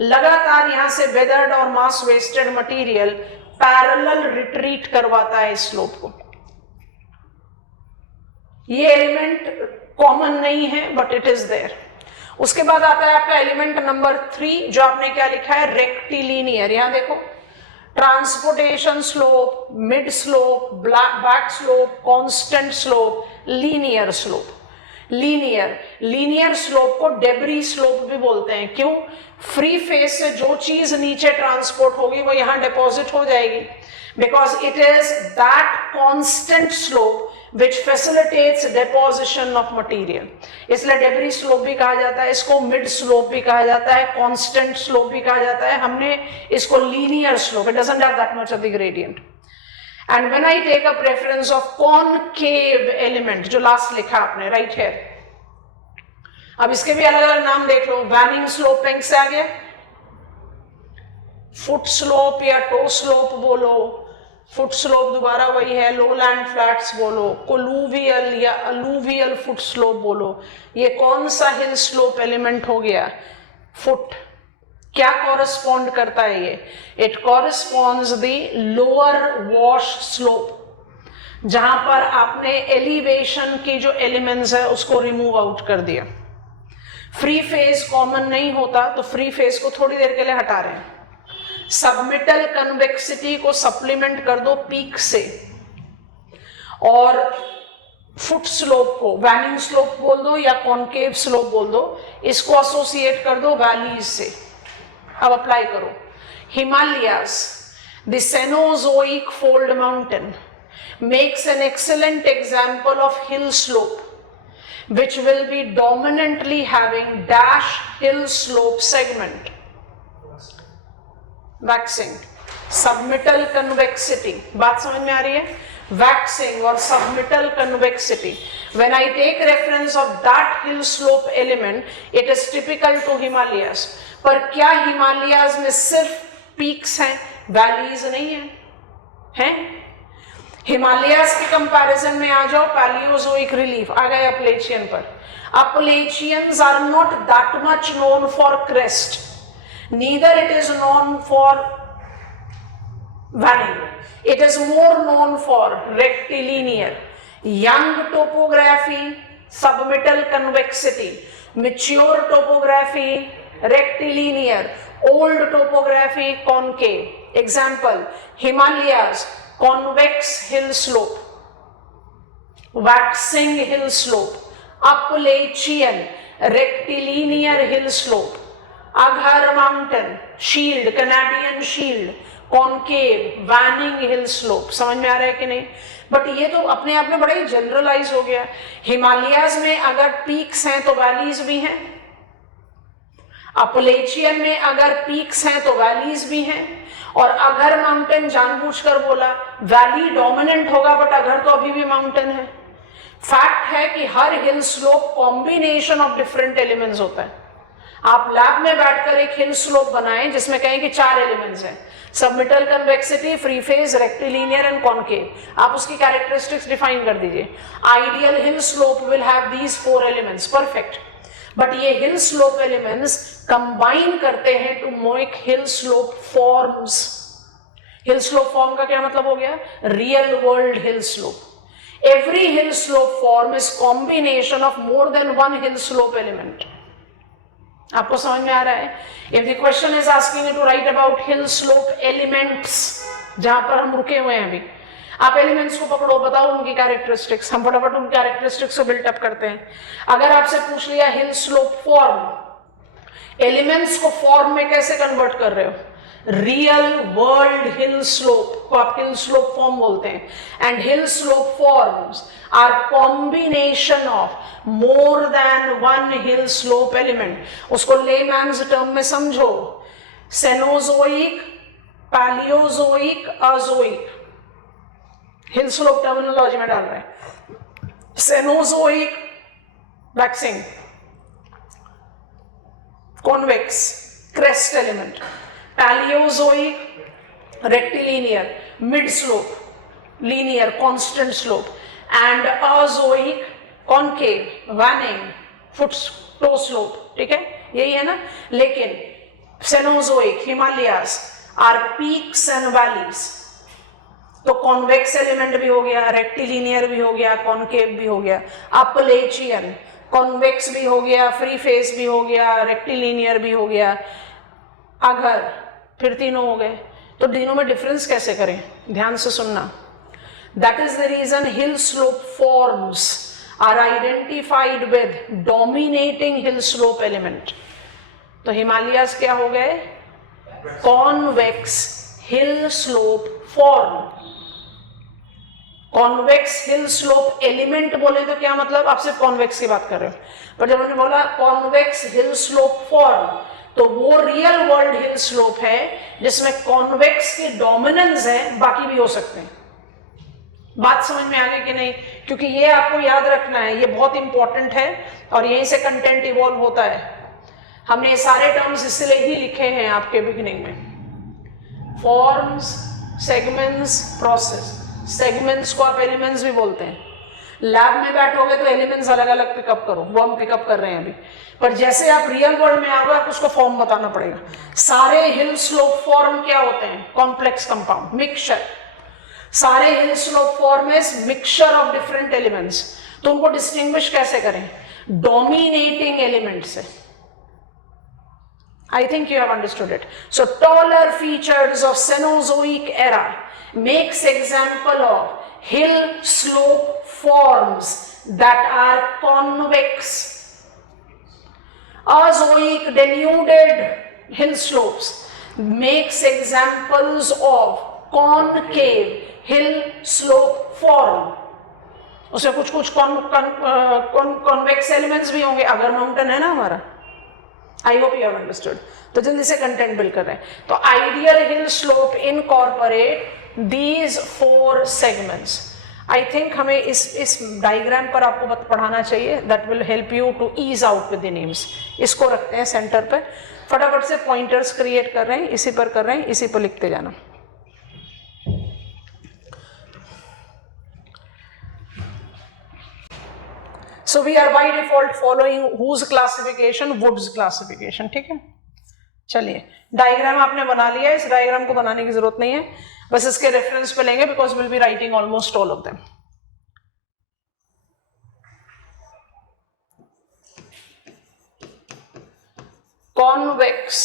लगातार यहां से वेदर्ड और मास वेस्टेड मटेरियल पैरेलल रिट्रीट करवाता है इस स्लोप को। ये एलिमेंट कॉमन नहीं है बट इट इज देयर। उसके बाद आता है आपका एलिमेंट नंबर 3, जो आपने क्या लिखा है? रेक्टिलिनियर। यहां देखो transportation slope, mid slope, back slope, constant slope, linear slope. Linear slope को डेब्री स्लोप भी बोलते हैं। क्यों? फ्री फेस से जो चीज नीचे ट्रांसपोर्ट होगी वो यहां डिपॉजिट हो जाएगी, because it is that constant slope which facilitates deposition of material. इसलिए डेब्री स्लोप भी कहा जाता है, इसको मिड स्लोप भी कहा जाता है, कांस्टेंट स्लोप भी कहा जाता है। हमने इसको linear slope, it doesn't have that much of the gradient. And when I take a preference of concave element, जो लास्ट लिखा आपने राइट है, अब इसके भी अलग अलग नाम देख लो। वैनिंग स्लोप पिंक से आ गया, फुट स्लोप या टो स्लोप बोलो, फुट स्लोप दोबारा वही है, लोलैंड फ्लैट्स बोलो, कोलूवियल या अलूवियल फुट स्लोप बोलो। ये कौन सा हिल स्लोप एलिमेंट हो गया? फुट। क्या कॉरेस्पॉन्ड करता है ये? It corresponds the lower wash slope, जहां पर आपने एलिवेशन की जो एलिमेंट्स है उसको रिमूव आउट कर दिया। फ्री फेज कॉमन नहीं होता तो फ्री फेज को थोड़ी देर के लिए हटा रहे हैं। सबमिटल कन्वेक्सिटी को सप्लीमेंट कर दो पीक से, और फुट स्लोप को वैनिंग स्लोप बोल दो या कॉनकेव स्लोप बोल दो, इसको एसोसिएट कर दो वैलीज से। अब अप्लाई करो। Himalayas, the Cenozoic fold mountain, makes an excellent example of hill slope, which will be dominantly having dash hill slope segment. Waxing, submittal convexity, बात समझ में आ रही है? Waxing or submittal convexity. When I take reference of that hill slope element, it is typical to Himalayas. पर क्या हिमालयाज में सिर्फ peaks हैं, वैलीज नहीं है? हैं? हिमालयाज के कंपैरिजन में आ जाओ, पैलियोजोइक रिलीफ आ गए अपलेचियन पर. Appalachians are not that much known for crest, neither it is known for valley. It is more known for rectilinear, young topography, submittal convexity, mature topography, rectilinear, old topography, concave. Example, Himalayas, convex hill slope, waxing hill slope, Appalachian, rectilinear hill slope, Aghar mountain, shield, Canadian shield, concave, waning hill slope. समझ में आ रहा है कि नहीं? But ये तो अपने आप में बड़ा ही जनरलाइज हो गया. हिमालयाज में अगर पीक्स हैं तो वैलीज भी हैं, अपलेचियन में अगर पीक्स हैं तो वैलीज भी हैं, और अगर माउंटेन जानबूझकर बोला वैली डोमिनेंट होगा बट अगर तो अभी भी माउंटेन है. फैक्ट है कि हर hill slope combination of different elements होता है. आप लैब में बैठकर एक हिल स्लोप बनाएं जिसमें कहें कि 4 एलिमेंट्स हैं, summital convexity, free face, rectilinear and concave. आप उसकी कैरेक्टरिस्टिक्स डिफाइन कर दीजिए. Ideal hill slope will have these 4 elements, perfect. But ये हिल स्लोप एलिमेंट्स कंबाइन करते हैं to make hill slope forms. Hill slope form का क्या मतलब हो गया? Real world hill slope. Every hill slope form is combination of more than one hill slope element. आपको समझ में आ रहा है? If the question is asking you to write about hill slope elements, जहां पर हम रुके हुए हैं अभी, आप एलिमेंट्स को पकड़ो, बताओ उनकी कैरेक्टरिस्टिक्स, हम फटाफट उन कैरेक्टरिस्टिक्स को बिल्टअप करते हैं. अगर आपसे पूछ लिया हिल स्लोप फॉर्म, एलिमेंट्स को फॉर्म में कैसे कन्वर्ट कर रहे हो? रियल वर्ल्ड हिल स्लोप को आप हिल स्लोप फॉर्म बोलते हैं. And hill slope forms are combination of more than one hill slope element. उसको लेमैन्स टर्म में समझो, Cenozoic, Paleozoic, Azoic. Hill slope terminology में डाल रहे हैं. Cenozoic waxing, convex, crest element. Paleozoic rectilinear, mid slope, linear constant slope. And Azoic concave, waning, foot toe slope. ठीक है, यही है ना. लेकिन Cenozoic, Himalayas are peaks and valleys. तो कॉन्वेक्स एलिमेंट भी हो गया, रेक्टिलिनियर भी हो गया, कॉनकेव भी हो गया. अपलेचियन कॉन्वेक्स भी हो गया, फ्री फेस भी हो गया, रेक्टिलिनियर भी हो गया. अगर फिर तीनों हो गए, तो तीनों में डिफरेंस कैसे करें? ध्यान से सुनना. That is the reason hill slope forms are identified with dominating hill slope element. तो हिमालयास क्या हो गए? Convex hill slope form. Convex hill slope element बोले तो क्या मतलब? आप सिर्फ कॉन्वेक्स की बात कर रहे हो, पर जब हमने बोला कॉन्वेक्स हिल स्लोप फॉर्म, तो वो रियल वर्ल्ड हिल स्लोप है जिसमें कॉन्वेक्स की डोमिनेंस है, बाकी भी हो सकते हैं. बात समझ में आ गई कि नहीं? क्योंकि ये आपको याद रखना है, ये बहुत इंपॉर्टेंट है और यहीं से कंटेंट इवॉल्व होता है. हमने सारे टर्म्स इसलिए ही लिखे हैं आपके बिगिनिंग में. Forms, segments, process. सेगमेंट्स को आप एलिमेंट्स भी बोलते हैं. लैब में बैठोगे तो एलिमेंट्स अलग अलग पिकअप करो, वो हम पिकअप कर रहे हैं अभी. पर जैसे आप रियल वर्ल्ड में आओगे, आप उसको फॉर्म बताना पड़ेगा. सारे हिल स्लोप फॉर्म क्या होते हैं? Complex compound, mixture. सारे hill slope form is mixture of different elements. तो उनको डिस्टिंग्विश कैसे करें? डोमिनेटिंग एलिमेंट से. I think you have understood it. So taller features of Cenozoic era makes example of hill slope forms that are convex. Azoic denuded hill slopes makes examples of concave hill slope form. उसमें कुछ कुछ convex elements भी होंगे अगर mountain है ना हमारा. I hope you have understood. तो जल्दी से कंटेंट बिल्ड कर रहे हैं. तो ideal hill slope incorporate these 4 segments. I think हमें इस डायग्राम पर आपको पढ़ाना चाहिए. That will help you to ease out with the names. इसको रखते हैं सेंटर पे. फटाफट से पॉइंटर्स क्रिएट कर रहे हैं. इसी पर कर रहे हैं, इसी पर लिखते जाना. So we are by default following whose classification? Wood's classification. ठीक है, चलिए डायग्राम आपने बना लिया. इस डायग्राम को बनाने की जरूरत नहीं है, बस इसके रेफरेंस पे लेंगे because will be writing almost all of them. Convex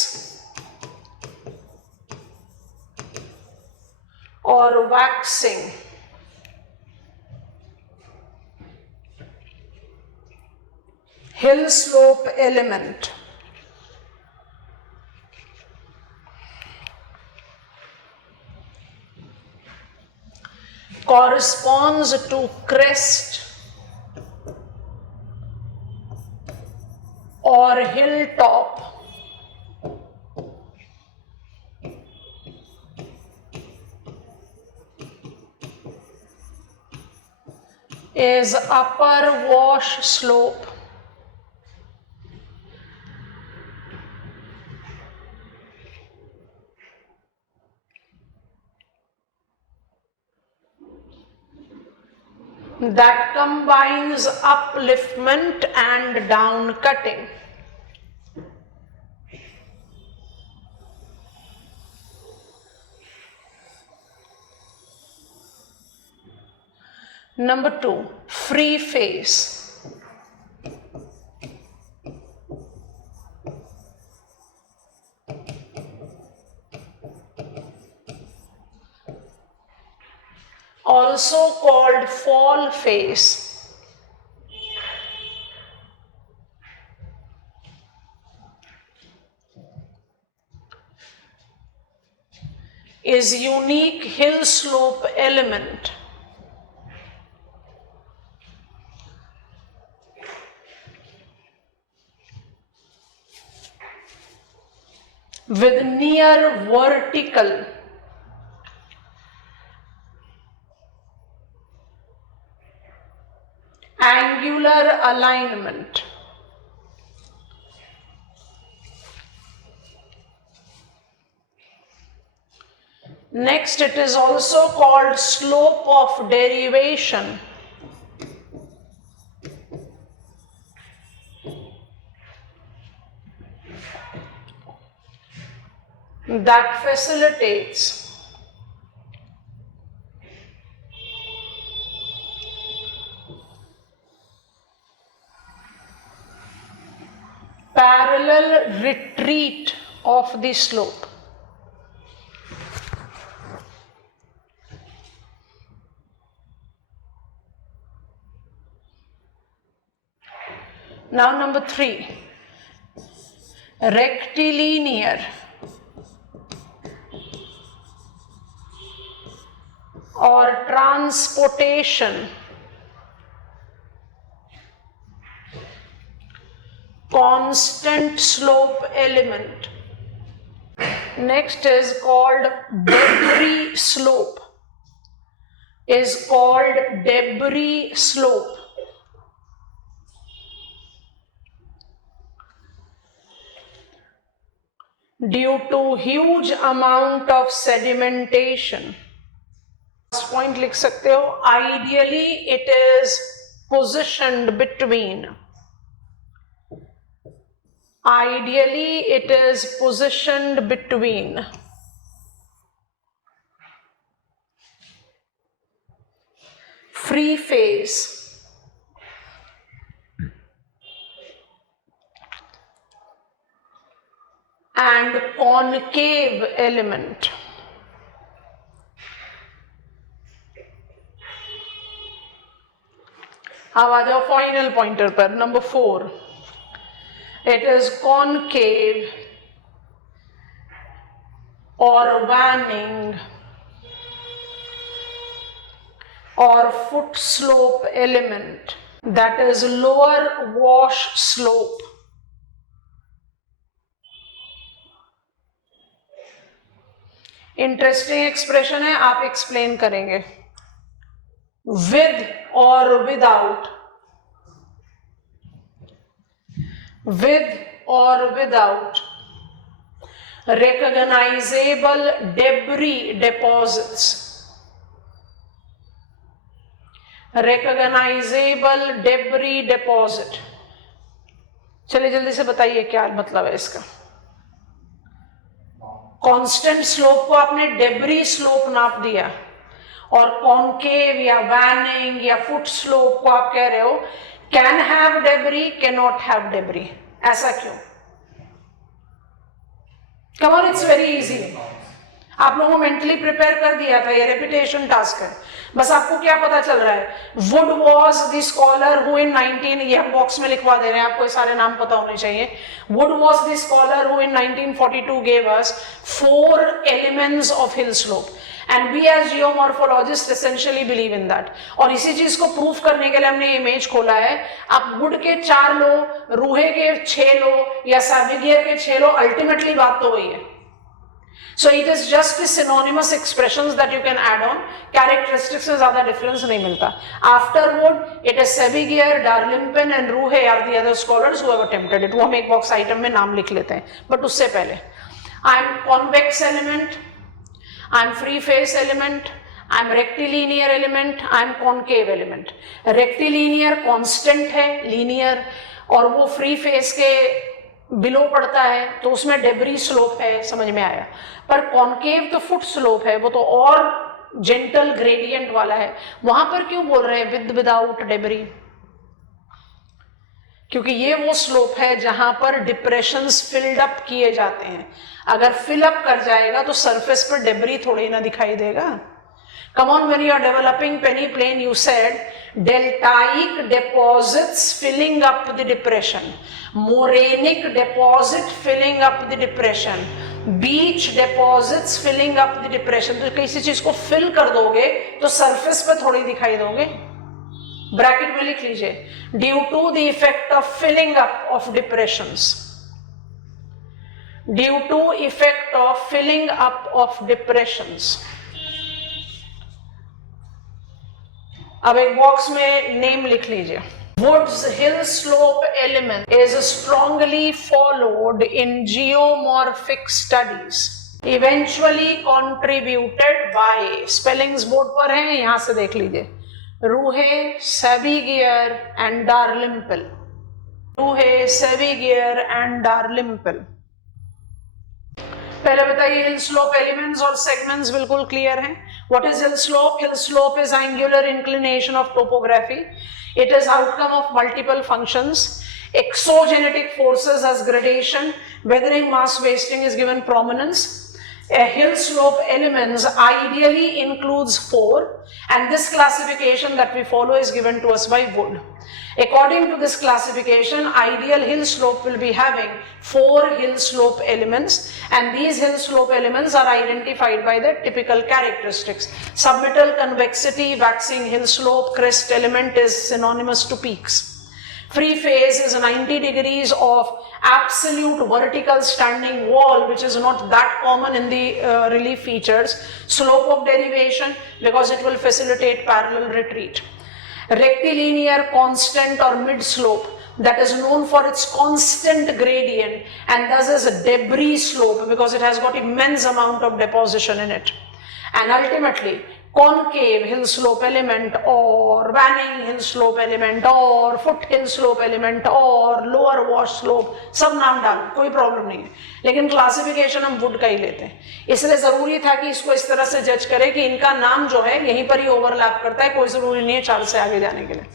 और waxing hill slope element corresponds to crest or hilltop is upper wash slope that combines upliftment and down cutting. Number 2, free face. Also called fall face. Is unique hill slope element with near vertical angular alignment. Next, it is also called slope of derivation. That facilitates parallel retreat of the slope. Now number 3, rectilinear or transportation constant slope element. Next is called debris slope. Is called debris slope. Due to huge amount of sedimentation. Last point लिख सकते हो. Ideally it is positioned between. Ideally it is positioned between free face and concave element. अब आ जाओ final pointer पर. Number 4, it is concave or vanning or foot slope element, that is lower wash slope, interesting expression है, आप explain करेंगे. With और without, with or without recognizable debris deposits, recognizable debris deposit. चलिए जल्दी से बताइए क्या मतलब है इसका. कांस्टेंट स्लोप को आपने डेब्री स्लोप नाप दिया और कॉन्केव या वैनिंग या फुट स्लोप को आप कह रहे हो can have debris, can not have debris. ऐसा क्यों? Come on, it's very easy. आप लोगों को मेंटली प्रिपेयर कर दिया था, ये रेपिटेशन टास्क है. बस आपको क्या पता चल रहा है? Would was the scholar who in 19, ये हम बॉक्स में लिखवा दे रहे हैं, आपको ये सारे नाम पता होने चाहिए. Would was the scholar who in 1942 gave us 4 elements of hill slope. And we as geomorphologists essentially believe in that. और इसी चीज को प्रूफ करने के लिए हमने इमेज खोला है. आप वुड के 4 लो, रूहे के 6 लो या सैविगियर के 6 लो, अल्टीमेटली बात तो वही है. So it is just the synonymous expressions that you can add on. Characteristics में ज्यादा डिफरेंस नहीं मिलता. After wood, it is Sevigier, Darlimpin and Ruhe are the other scholars who have attempted it. वो हम एक बॉक्स आइटम में नाम लिख लेते हैं. बट उससे पहले I am convex element, I am free face element, I am rectilinear element, I am concave element. Rectilinear constant है, linear, और वो free face के बिलो पड़ता है तो उसमें डेब्री स्लोप है, समझ में आया. पर कॉन्केव तो फुट स्लोप है, वो तो और जेंटल ग्रेडियंट वाला है. वहां पर क्यों बोल रहे हैं विद विदाउट डेब्री? क्योंकि ये वो स्लोप है जहां पर डिप्रेशंस फिल्ड अप किए जाते हैं. अगर फिल अप कर जाएगा तो सरफेस पर डेब्री थोड़ी ना दिखाई देगा. Come on, when you are developing peneplain, you said deltaic deposits filling up the depression, morainic deposit filling up the depression, beach deposits filling up the depression. तो किसी चीज को फिल कर दोगे तो सरफेस पे थोड़ी दिखाई दोगे. ब्रैकेट में लिख लीजिए, due to the effect of filling up of depressions, due to effect of filling up of depressions. अब एक बॉक्स में नेम लिख लीजिए. Wood's hill slope element is strongly followed in geomorphic studies, eventually contributed by, spellings board पर हैं, यहां से देख लीजिए, रूहे, सेविगियर एंड डार्लिम्पल. रूहे, सेविगियर एंड डार्लिम्पल. पहले बताइए हिल स्लोप एलिमेंट्स और सेगमेंट्स बिल्कुल क्लियर हैं. What is hill slope? Hill slope is angular inclination of topography. It is outcome of multiple functions. Exogenetic forces as gradation, weathering, mass wasting is given prominence. A hill slope elements ideally includes 4, and this classification that we follow is given to us by Wood. According to this classification, ideal hill slope will be having 4 hill slope elements, and these hill slope elements are identified by their typical characteristics. Submittal convexity, waxing hill slope, crest element is synonymous to peaks. Free face is 90 degrees of absolute vertical standing wall, which is not that common in the relief features. Slope of derivation, because it will facilitate parallel retreat. Rectilinear constant or mid slope, that is known for its constant gradient and thus is a debris slope because it has got immense amount of deposition in it. And ultimately concave hill slope element or vanning hill slope element or foot hill slope element or lower wash slope, सब नाम डालो, कोई problem नहीं है. लेकिन classification हम would का ही लेते हैं, इसलिए जरूरी था कि इसको इस तरह से जज करें कि इनका नाम जो है यहीं पर ही ओवरलैप करता है, कोई जरूरी नहीं है 4 से आगे जाने के लिए.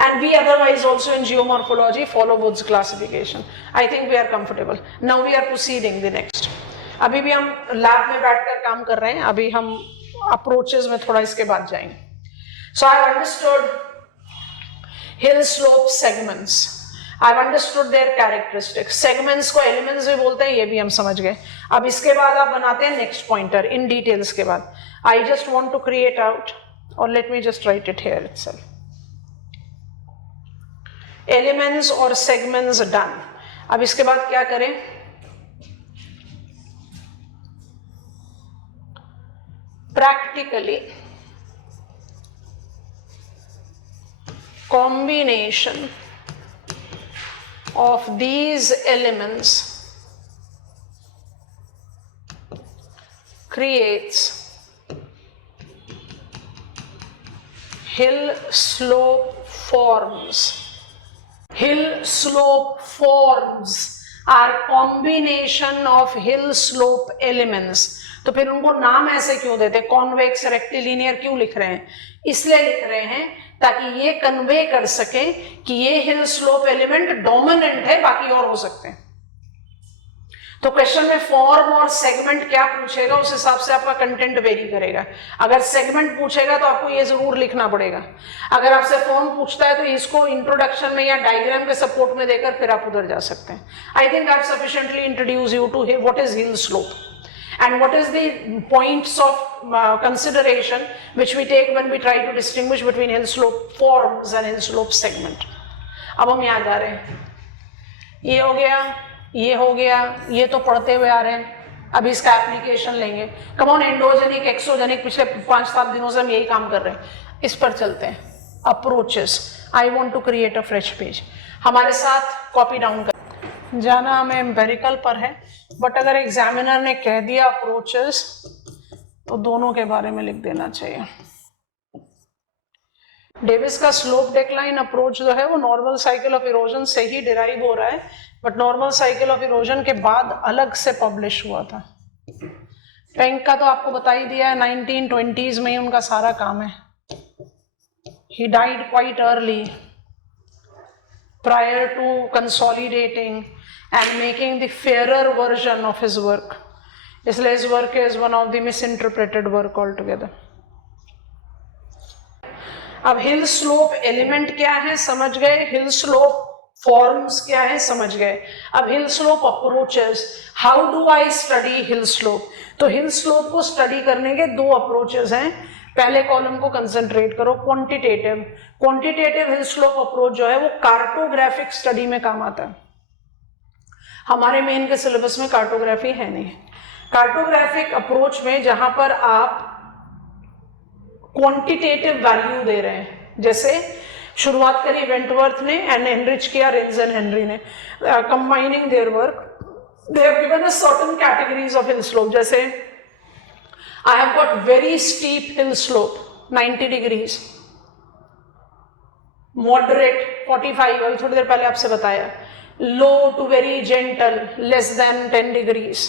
And we otherwise also in geomorphology follow Wood's classification. I think we are comfortable. Now we are proceeding the next. अभी भी हम लैब में बैठकर काम कर रहे हैं, अभी हम अप्रोचेस में थोड़ा इसके बाद जाएंगे. So I have understood hill slope segments. I have understood their characteristics. Segments को elements भी बोलते हैं, ये भी हम समझ गए. अब इसके बाद आप बनाते हैं नेक्स्ट पॉइंटर इन डिटेल्स के बाद. I just want to create out, और let me just write it here itself. Elements और सेगमेंट्स डन. अब इसके बाद क्या करें? Practically combination of these elements creates hill slope forms. Hill slope forms are combination of hill slope elements. तो फिर उनको नाम ऐसे क्यों देते? कॉन्वेक्स, रेक्टिलिनियर क्यों लिख रहे हैं? इसलिए लिख रहे हैं ताकि ये कन्वे कर सके कि ये हिल स्लोप एलिमेंट डोमिनेंट है, बाकी और हो सकते हैं. तो क्वेश्चन में फॉर्म और सेगमेंट क्या पूछेगा उस हिसाब से आपका कंटेंट वेरी करेगा. अगर सेगमेंट पूछेगा तो आपको ये जरूर लिखना पड़ेगा. अगर आपसे फॉर्म पूछता है तो इसको इंट्रोडक्शन में या डायग्राम के सपोर्ट में देकर फिर आप उधर जा सकते हैं. I think I have sufficiently introduce you to what is hill slope and what is the points of consideration which we take when we try to distinguish between hill slope forms and hill slope segment. अब हम यहाँ जा रहे हैं. ये हो गया, ये हो गया, ये तो पढ़ते हुए आ रहे हैं. अब इसका एप्लीकेशन लेंगे. कम ऑन, एंडोजेनिक, एक्सोजेनिक, पिछले 5-7 दिनों से हम यही काम कर रहे हैं. इस पर चलते हैं. Approaches. I want to create a fresh page. हमारे साथ कॉपी डाउन कर जाना हमें एम्पेरिकल पर है, बट अगर एग्जामिनर ने कह दिया अप्रोचेस तो दोनों के बारे में लिख देना चाहिए. डेविस का स्लोप डिक्लाइन अप्रोच जो है वो नॉर्मल साइकिल ऑफ इरोजन से ही डिराइव हो रहा है, but normal cycle of erosion के बाद अलग से पब्लिश हुआ था. पेंक का तो आपको बता ही दिया है, 1920s में ही उनका सारा काम है. He died quite early prior to consolidating and making the fairer version of his work. इसलिए his work is one of the misinterpreted work altogether. अब हिल स्लोप एलिमेंट क्या है समझ गए, हिल स्लोप फॉर्म्स क्या है समझ गए. अब hill slope approaches. How do I study hill slope? तो हिल स्लोप को स्टडी करने के 2 अप्रोचेस हैं. पहले कॉलम को कंसंट्रेट करो. क्वांटिटेटिव हिल स्लोप अप्रोच जो है वो कार्टोग्राफिक स्टडी में काम आता है. हमारे मेन के सिलेबस में कार्टोग्राफी है नहीं. कार्टोग्राफिक अप्रोच में जहां पर आप क्वांटिटेटिव वैल्यू दे रहे हैं, जैसे शुरुआत करी वेंटवर्थ ने एंड एनरिच किया रेंजन हेनरी ने, combining their work they have given us certain categories of hill slope. जैसे I have got very steep hill slope, 90 degrees, moderate 45, अभी थोड़ी देर पहले आपसे बताया, low to very gentle, less than 10 degrees.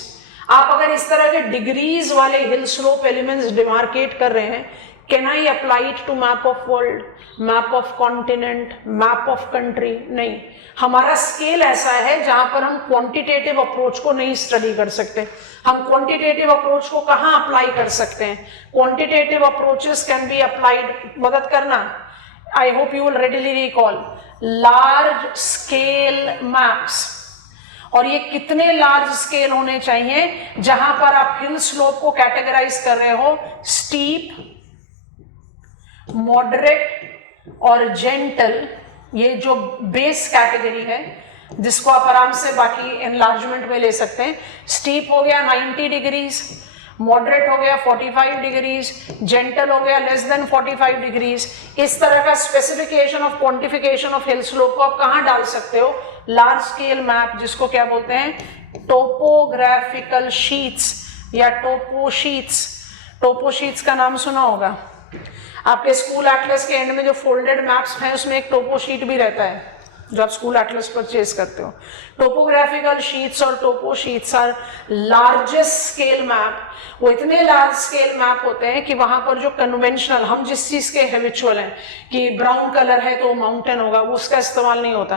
आप अगर इस तरह के डिग्रीज वाले हिल स्लोप एलिमेंट्स डिमार्केट कर रहे हैं, can I apply it to map of world, map of continent, map of country? नहीं. हमारा स्केल ऐसा है जहां पर हम क्वांटिटेटिव अप्रोच को नहीं स्टडी कर सकते. हम क्वांटिटेटिव अप्रोच को कहां अप्लाई कर सकते हैं? Quantitative approaches can be applied, मदद करना, आई hope you will readily recall, large scale maps. और ये कितने लार्ज स्केल होने चाहिए? जहां पर आप हिल स्लोप को कैटेगराइज कर रहे हो स्टीप, मॉडरेट और जेंटल. ये जो बेस कैटेगरी है जिसको आप आराम से बाकी एनलार्जमेंट में ले सकते हैं. स्टीप हो गया 90 डिग्रीज, मॉडरेट हो गया 45 डिग्रीज, जेंटल हो गया लेस देन 45 डिग्रीज. इस तरह का specification of quantification of hill slope को आप कहां डाल सकते हो? लार्ज स्केल मैप, जिसको क्या बोलते हैं? टोपोग्राफिकल शीट्स या टोपो शीट्स. टोपो शीट्स का नाम सुना होगा. आपके स्कूल एटलस के एंड में जो फोल्डेड मैप्स हैं उसमें एक टोपो शीट भी रहता है जो आप स्कूल एटलस परचेज करते हो. टोपोग्राफिकल शीट्स और topo sheets are largest scale map. वो इतने लार्ज स्केल मैप होते हैं कि वहां पर जो कन्वेंशनल, हम जिस चीज के हैबिचुअल हैं कि ब्राउन कलर है तो माउंटेन होगा, वो उसका इस्तेमाल नहीं होता.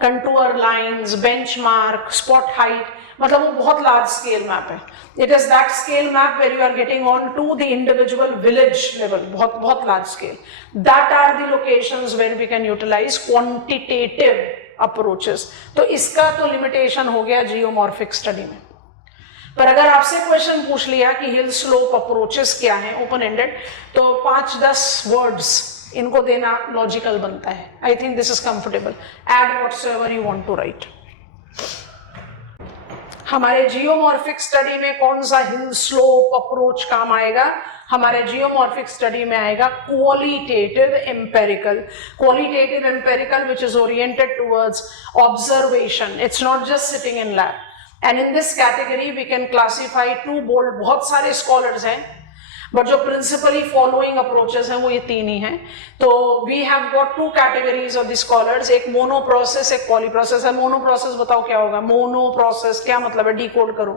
Contour lines, benchmark, spot height, मतलब वो बहुत लार्ज स्केल मैप है. It is that scale map where you are getting on to the individual village level, बहुत बहुत large scale. That are the locations where we can utilise quantitative approaches. तो इसका तो limitation हो गया geomorphic study में. पर अगर आपसे क्वेश्चन पूछ लिया कि हिल स्लोप अप्रोचेस क्या है ओपन एंडेड, तो 5-10 वर्ड्स इनको देना लॉजिकल बनता है. I think this is comfortable. Add whatsoever you want to write. हमारे जियोमॉर्फिक स्टडी में कौन सा हिल स्लोप अप्रोच काम आएगा? हमारे जियोमॉर्फिक स्टडी में आएगा qualitative empirical. Qualitative empirical which is oriented towards observation. It's not just sitting in lab. And in this category we can classify to bold. बहुत सारे स्कॉलर्स हैं, बट जो principally following approaches हैं वो ये 3 ही हैं. तो we have got 2 categories of the scholars. एक मोनो प्रोसेस, एक पॉली प्रोसेस है. मोनो प्रोसेस बताओ क्या होगा? मोनो प्रोसेस क्या मतलब है? डिकोड करो.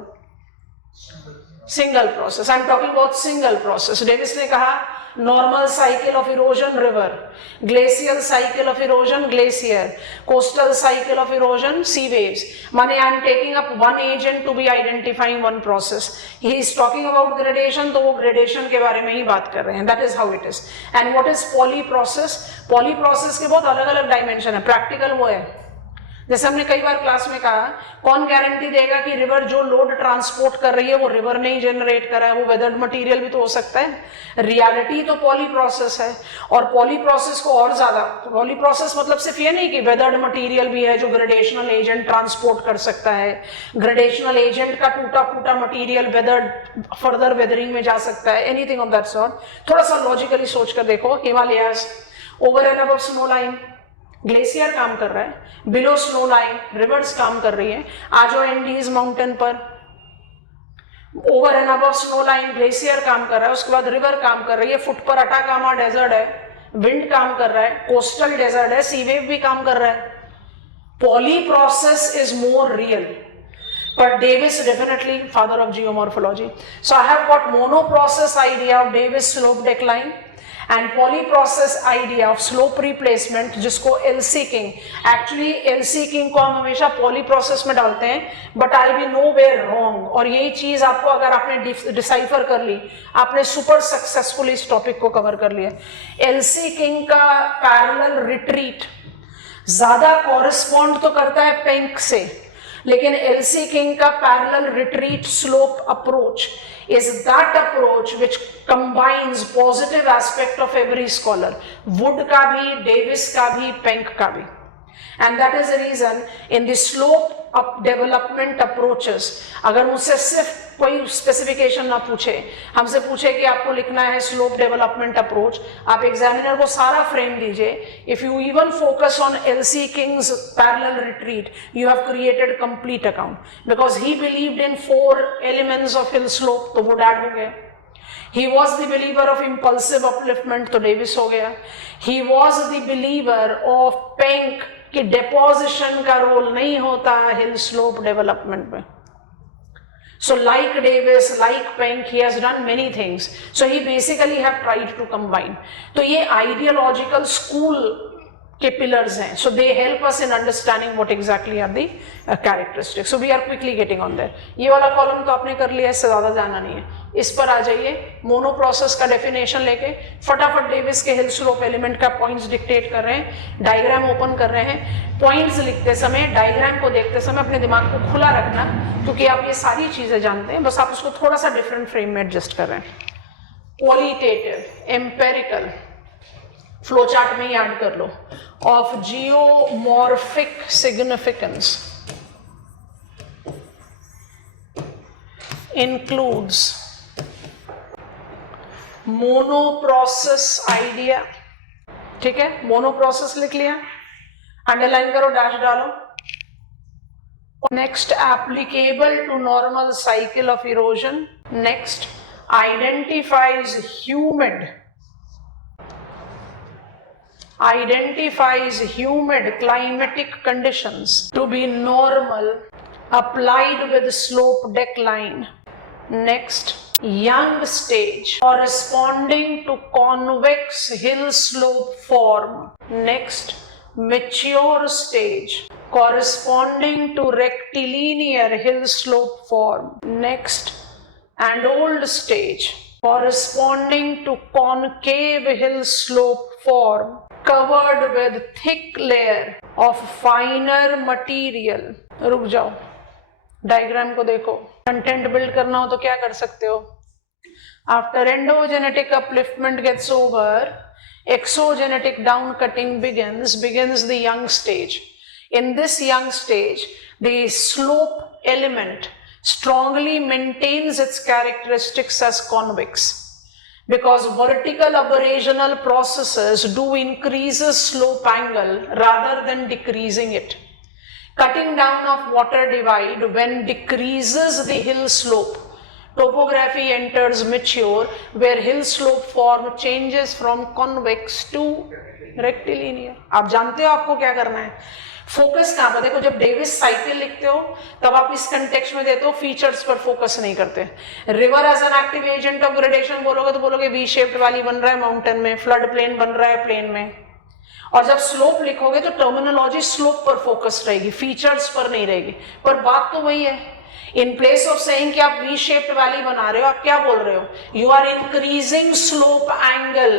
Single process. I am talking about single process. Davis ने कहा normal cycle of erosion river, glacial cycle of erosion glacier, coastal cycle of erosion sea waves. माने I am taking up one agent to be identifying one process. He is talking about gradation, तो वो gradation के बारे में ही बात कर रहे हैं. That is how it is. And what is poly process? Poly process के बहुत अलग अलग डायमेंशन है. प्रैक्टिकल वो है, जैसे हमने कई बार क्लास में कहा, कौन गारंटी देगा कि रिवर जो लोड ट्रांसपोर्ट कर रही है वो रिवर नहीं जनरेट कर रहा है, वो वेदर्ड मटेरियल भी तो हो सकता है. रियलिटी तो पॉली प्रोसेस है. और पॉली प्रोसेस को और ज्यादा, पॉली प्रोसेस मतलब सिर्फ ये नहीं कि वेदर्ड मटेरियल भी है जो ग्रेडेशनल एजेंट ट्रांसपोर्ट कर सकता है. ग्रेडेशनल एजेंट का टूटा फूटा मटेरियल वेदर्ड फर्दर वेदरिंग में जा सकता है. Anything of that sort. थोड़ा सा लॉजिकली सोच कर देखो. Himalayas, over and above snow line, glacier काम कर रहा है. बिलो स्नो लाइन रिवर्स काम कर रही है. आ जाओ एंडीज माउंटेन पर, over and above snow line glacier काम कर रहा है. उसके बाद रिवर काम कर रही है. फुट पर अटाकामा डेजर्ट है, विंड काम कर रहा है. कोस्टल डेजर्ट है, सी वेव भी काम कर रहा है. Poly process is more real. But Davis definitely father of geomorphology. So I have got monoprocess idea of Davis slope decline and polyprocess idea of slope replacement, जिसको LC King. Actually LC King को हम हमेशा polyprocess में डालते हैं, but I'll be nowhere wrong. और यही चीज आपको अगर आपने डिसाइफर कर ली, आपने सुपर सक्सेसफुली इस टॉपिक को कवर कर लिया. LC King का पैरेलल रिट्रीट ज्यादा कॉरेस्पॉन्ड तो करता है पेंक से, लेकिन LC King का parallel retreat slope approach is that approach which combines positive aspect of every scholar, Wood का भी, Davis का भी, Penck का भी. And that is the reason in the slope of development approaches, अगर मुझसे सिर्फ कोई स्पेसिफिकेशन ना पूछे, हमसे पूछे कि आपको लिखना है स्लोप डेवलपमेंट अप्रोच, आप एग्जामिनर को सारा फ्रेम दीजिए. If you even focus on LC King's parallel retreat, you have created complete account, because he believed in 4 elements of hill slope, तो वो ऐड हो गया. He was the believer of impulsive upliftment, तो Davis हो गया. He was the believer of Penck कि deposition का role नहीं होता हिल स्लोप डेवलपमेंट में. So like Davis, like Penck, he has done many things. So he basically have tried to combine. तो ये ideological school के pillars हैं. So they help us in understanding what exactly are the characteristics. So we are quickly getting on there. ये वाला column तो आपने कर लिया, इससे ज़्यादा जाना नहीं है. इस पर आ जाइए. मोनो प्रोसेस का डेफिनेशन लेके फटाफट डेविस के हिल स्लोप एलिमेंट का पॉइंट्स डिक्टेट कर रहे हैं, डायग्राम ओपन कर रहे हैं. पॉइंट्स लिखते समय, डायग्राम को देखते समय अपने दिमाग को खुला रखना, क्योंकि आप ये सारी चीजें जानते हैं, बस आप उसको थोड़ा सा डिफरेंट फ्रेम में एडजस्ट कर रहे हैं. क्वालिटेटिव, एम्पेरिकल, फ्लो चार्ट में ही ऐड कर लो, of geomorphic significance includes monoprocess idea. ठीक है, मोनोप्रोसेस लिख लिया, अंडरलाइन करो, डैश डालो. Next, applicable to normal cycle of erosion. Next, identifies humid climatic conditions to be normal applied with slope decline. Next, young stage corresponding to convex hill slope form. Next, mature stage corresponding to rectilinear hill slope form. Next, and old stage corresponding to concave hill slope form covered with thick layer of finer material. रुक जाओ, diagram को देखो, content build करना हो तो क्या कर सकते हो? After endogenetic upliftment gets over, exogenetic downcutting begins the young stage. In this young stage, the slope element strongly maintains its characteristics as convex, because vertical abrasional processes do increase slope angle rather than decreasing it. Cutting down of water divide when decreases the hill slope, topography enters mature where hill slope form changes from convex to rectilinear. आप जानते हो आपको क्या करना है, focus कहां पर? देखो, जब डेविस साइकिल लिखते हो तब आप इस कंटेक्स्ट में देते हो, फीचर्स पर फोकस नहीं करते। River as an active agent of gradation बोलोगे तो बोलोगे वी शेप्ड वैली बन रहा है माउंटेन में, फ्लड प्लेन बन रहा है प्लेन में। और जब स्लोप लिखोगे तो टर्मिनोलॉजी स्लोप पर फोकस रहेगी, फीचर्स पर नहीं रहेगी। पर बात तो वही है, इन प्लेस ऑफ सेइंग कि आप वी शेप्ड वैली बना रहे हो, आप क्या बोल रहे हो? You are increasing slope angle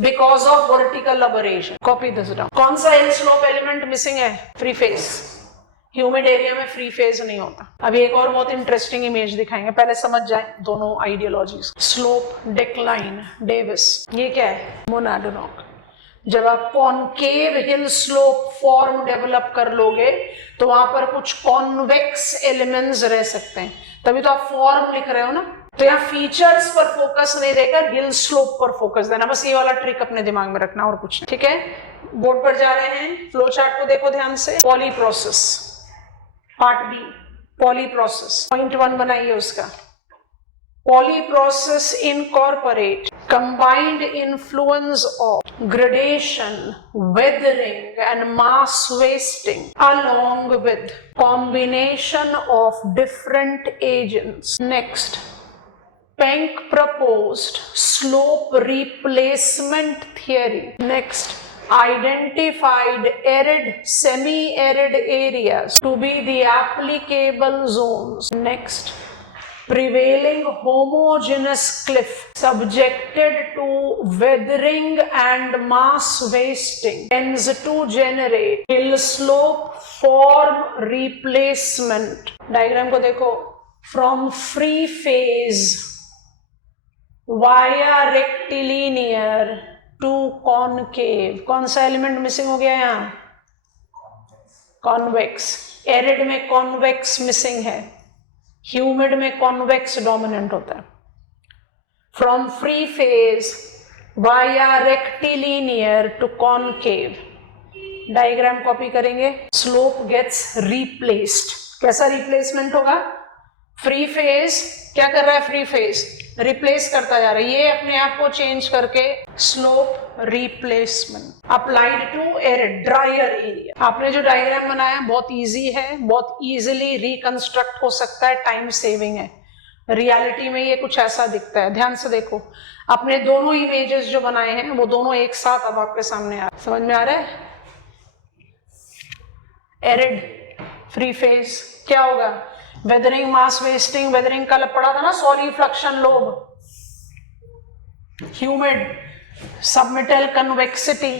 because of vertical abrasion. Copy this down. कौन सा हिल स्लोप एलिमेंट मिसिंग है? Free face. ह्यूमिड एरिया में फ्री फेज नहीं होता। अभी एक और बहुत इंटरेस्टिंग इमेज दिखाएंगे, पहले समझ जाए दोनों आइडियोलॉजीज। स्लोप डिक्लाइन डेविस, ये क्या है? मोनाडोनॉक। जब आप कॉनकेव हिल स्लोप फॉर्म डेवलप कर लोगे तो वहां पर कुछ कॉन्वेक्स एलिमेंट्स रह सकते हैं, तभी तो आप फॉर्म लिख रहे हो ना। तो यहाँ फीचर्स पर फोकस नहीं देकर हिल स्लोप पर फोकस देना, बस ये वाला ट्रिक अपने दिमाग में रखना और कुछ नहीं। ठीक है, बोर्ड पर जा रहे हैं, फ्लो चार्ट को देखो ध्यान से। Poly process part B, poly process point 1 बनाइए उसका। Polyprocess incorporate combined influence of gradation, weathering and mass wasting along with combination of different agents. Next, Penck proposed slope replacement theory. Next, identified arid, semi-arid areas to be the applicable zones. Next, prevailing homogeneous cliff subjected to weathering and mass wasting tends to generate hill slope form replacement. Diagram को देखो, from free phase via rectilinear to concave। कौन सा element missing हो गया यहाँ? Convex. Arid में convex missing है, humid में कॉन्वेक्स डोमिनेंट होता है। From free face via rectilinear to concave. Diagram copy करेंगे, स्लोप गेट्स रिप्लेस्ड। कैसा रिप्लेसमेंट होगा? फ्री फेज क्या कर रहा है? फ्री फेज रिप्लेस करता जा रहा है, ये अपने आप को चेंज करके slope replacement applied to arid drier area. आपने जो डायग्राम बनाया बहुत इजी है, बहुत इजीली रिकंस्ट्रक्ट हो सकता है, टाइम सेविंग है। रियलिटी में ये कुछ ऐसा दिखता है। ध्यान से देखो, आपने दोनों इमेजेस जो बनाए हैं वो दोनों एक साथ अब आपके सामने आ रहे, समझ में आ रहा है? एरिड फ्री फेज क्या होगा? वेदरिंग मास वेस्टिंग, वेदरिंग कल पड़ा था ना, solifluction lobe. Humid summital convexity,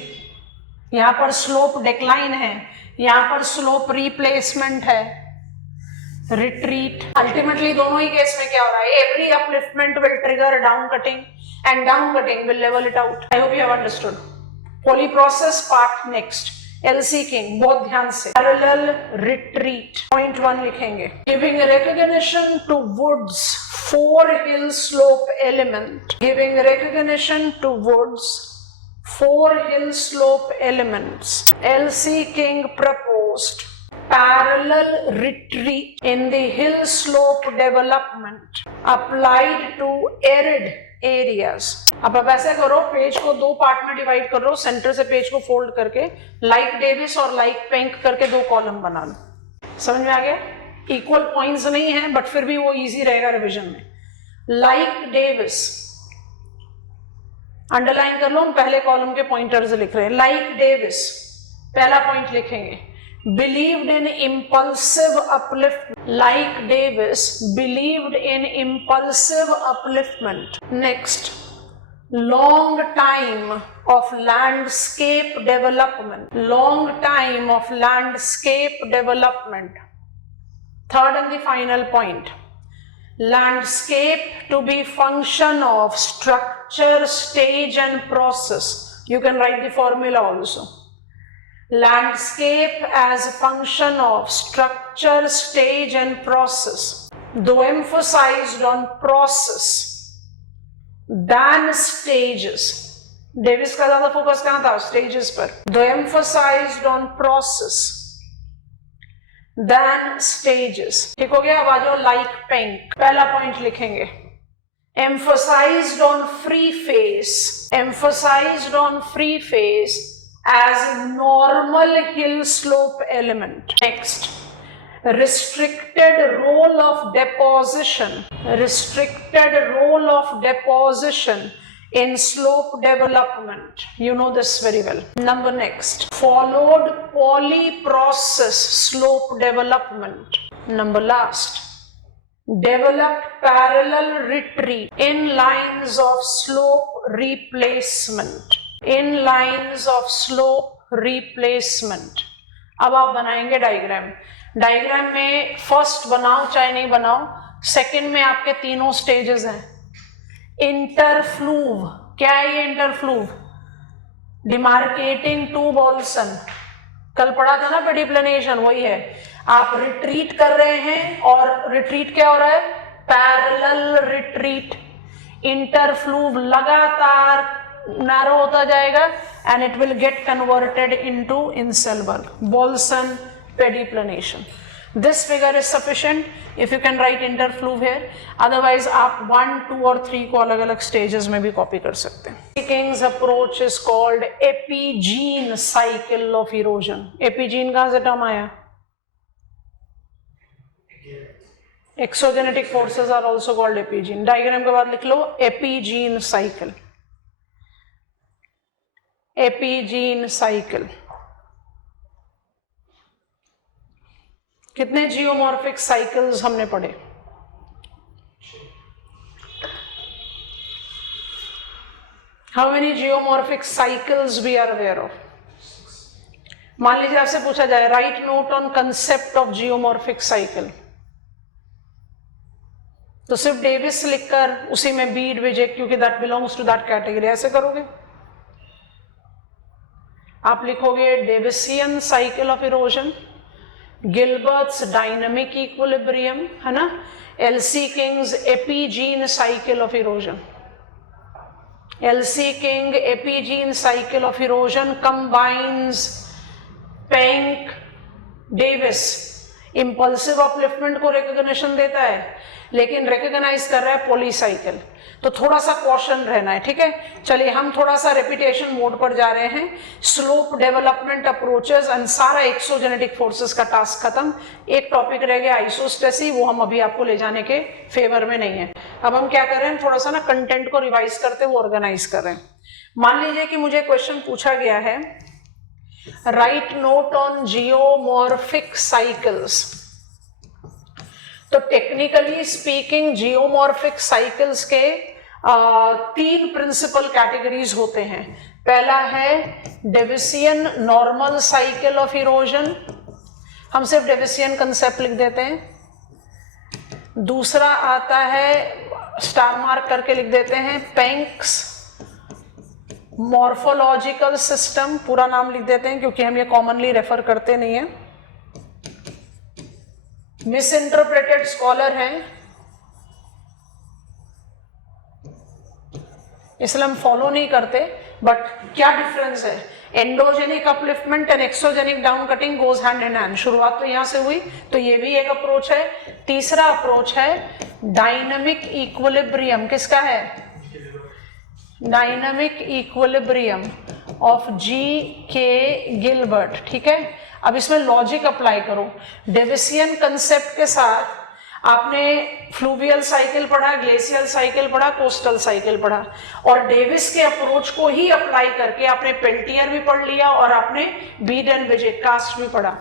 यहां पर स्लोप डिक्लाइन है, यहां पर स्लोप रिप्लेसमेंट है, रिट्रीट। अल्टीमेटली दोनों ही केस में क्या हो रहा है? Every upliftment will trigger down cutting and down cutting will level it out. I hope you have understood. Poly process part next, LC King, बहुत ध्यान से। पैरेलल रिट्रीट पॉइंट 1 लिखेंगे। Giving recognition to woods 4 hill slope element, giving recognition to woods 4 hill slope elements. L.C. King proposed parallel retreat in the hill slope development applied to arid areas. अब ऐसे करो, page को 2 part में divide कर लो, centre से page को fold करके like Davis और लाइक पेंक करके 2 कॉलम बना लो। समझ में आ गया? इक्वल पॉइंट्स नहीं है बट फिर भी वो इजी रहेगा रिविजन में। लाइक डेविस अंडरलाइन कर लो, हम पहले कॉलम के पॉइंटर्स लिख रहे हैं। लाइक डेविस पहला पॉइंट लिखेंगे, believed in impulsive upliftment. Like Davis believed in impulsive upliftment. Next, long time of landscape development, long time of landscape development Third and the final point, landscape to be function of structure, stage and process. You can write the formula also. Landscape as a function of structure, stage and process. Though emphasized on process than stages. Davis का ज्यादा focus कहां था? Stages पर. Though emphasized on process than stages. ठीक हो गया? अब आ जाओ like pink. पहला पॉइंट लिखेंगे, emphasized on free face. Emphasized on free face as normal hill slope element. Next, restricted role of deposition. Restricted role of deposition in slope development. You know this very well. Number next, followed polyprocess slope development. Number last, developed parallel retreat in lines of slope replacement. In lines of slope replacement. अब आप बनाएंगे diagram. Diagram में first बनाओ चाहे नहीं बनाओ, second में आपके तीनों स्टेजेस हैं. इंटरफ्लूव, क्या है ये इंटरफ्लूव? Demarcating to बॉल्सन. कल पढ़ा था ना पेडिप्लेनेशन, वही है. आप रिट्रीट कर रहे हैं और रिट्रीट क्या हो रहा है? Parallel retreat. इंटरफ्लूव लगातार नैरो होता जाएगा and it will get converted into Inselberg. Bolson pediplanation. This figure is sufficient if you can write interfluve here. Otherwise आप 1, 2 और 3 को अलग अलग stages में भी copy कर सकते हैं. King's approach is called epigene cycle of erosion. Epigene कहाँ से term आया? Exogenetic forces are also called epigene. Diagram के बाद लिख लो epigene cycle. Epigene cycle. कितने जियोमॉर्फिक साइकिल्स हमने पढ़े? How many geomorphic cycles we are aware of? मान लीजिए आपसे पूछा जाए write note on concept of geomorphic cycle, तो सिर्फ डेविस लिखकर उसी में बीड विजेक क्योंकि that belongs to that category ऐसे करोगे? आप लिखोगे Davisian cycle of erosion, Gilbert's dynamic equilibrium, है ना, LC King's epigene cycle of erosion. LC King एपीजीन cycle of erosion combines Penck Davis. Impulsive upliftment को रिकॉग्निशन देता है लेकिन रिकॉग्नाइज कर रहा है पॉलीसाइकिल, तो थोड़ा सा कॉशन रहना है. ठीक है, चलिए हम थोड़ा सा रेपिटेशन मोड पर जा रहे हैं. स्लोप डेवलपमेंट अप्रोचेस एंड सारा एक्सोजेनेटिक फोर्सेस का टास्क खत्म. एक टॉपिक रह गया आइसोस्टेसी, वो हम अभी आपको ले जाने के फेवर में नहीं है. अब हम क्या कर रहे हैं, थोड़ा सा ना कंटेंट को रिवाइज करते हुए ऑर्गेनाइज कर रहे हैं. मान लीजिए कि मुझे क्वेश्चन पूछा गया है right note on geomorphic cycles. तो टेक्निकली स्पीकिंग जियोमॉर्फिक साइकिल्स के 3 प्रिंसिपल कैटेगरीज होते हैं. पहला है डेविसियन नॉर्मल साइकिल ऑफ इरोजन, हम सिर्फ डेविसियन कंसेप्ट लिख देते हैं. दूसरा आता है स्टार मार्क करके लिख देते हैं पेंक्स मॉर्फोलॉजिकल सिस्टम, पूरा नाम लिख देते हैं क्योंकि हम ये कॉमनली रेफर करते नहीं है. मिस इंटरप्रेटेड स्कॉलर हैं इसलिए हम फॉलो नहीं करते. बट क्या डिफरेंस है? Endogenic upliftment and exogenic down cutting goes hand in hand. शुरुआत तो यहां से हुई, तो ये भी एक अप्रोच है. तीसरा अप्रोच है डायनामिक इक्विलिब्रियम. किसका है? डायनामिक इक्विलिब्रियम ऑफ जी के गिलबर्ट. ठीक है, अब इसमें लॉजिक अप्लाई करो. डेविसियन कंसेप्ट के साथ आपने फ्लूवियल साइकिल पढ़ा, ग्लेशियल साइकिल पढ़ा, कोस्टल साइकिल पढ़ा, और डेविस के अप्रोच को ही अप्लाई करके आपने पेल्टियर भी पढ़ लिया और आपने बीड एंड विजेक कास्ट भी पढ़ा.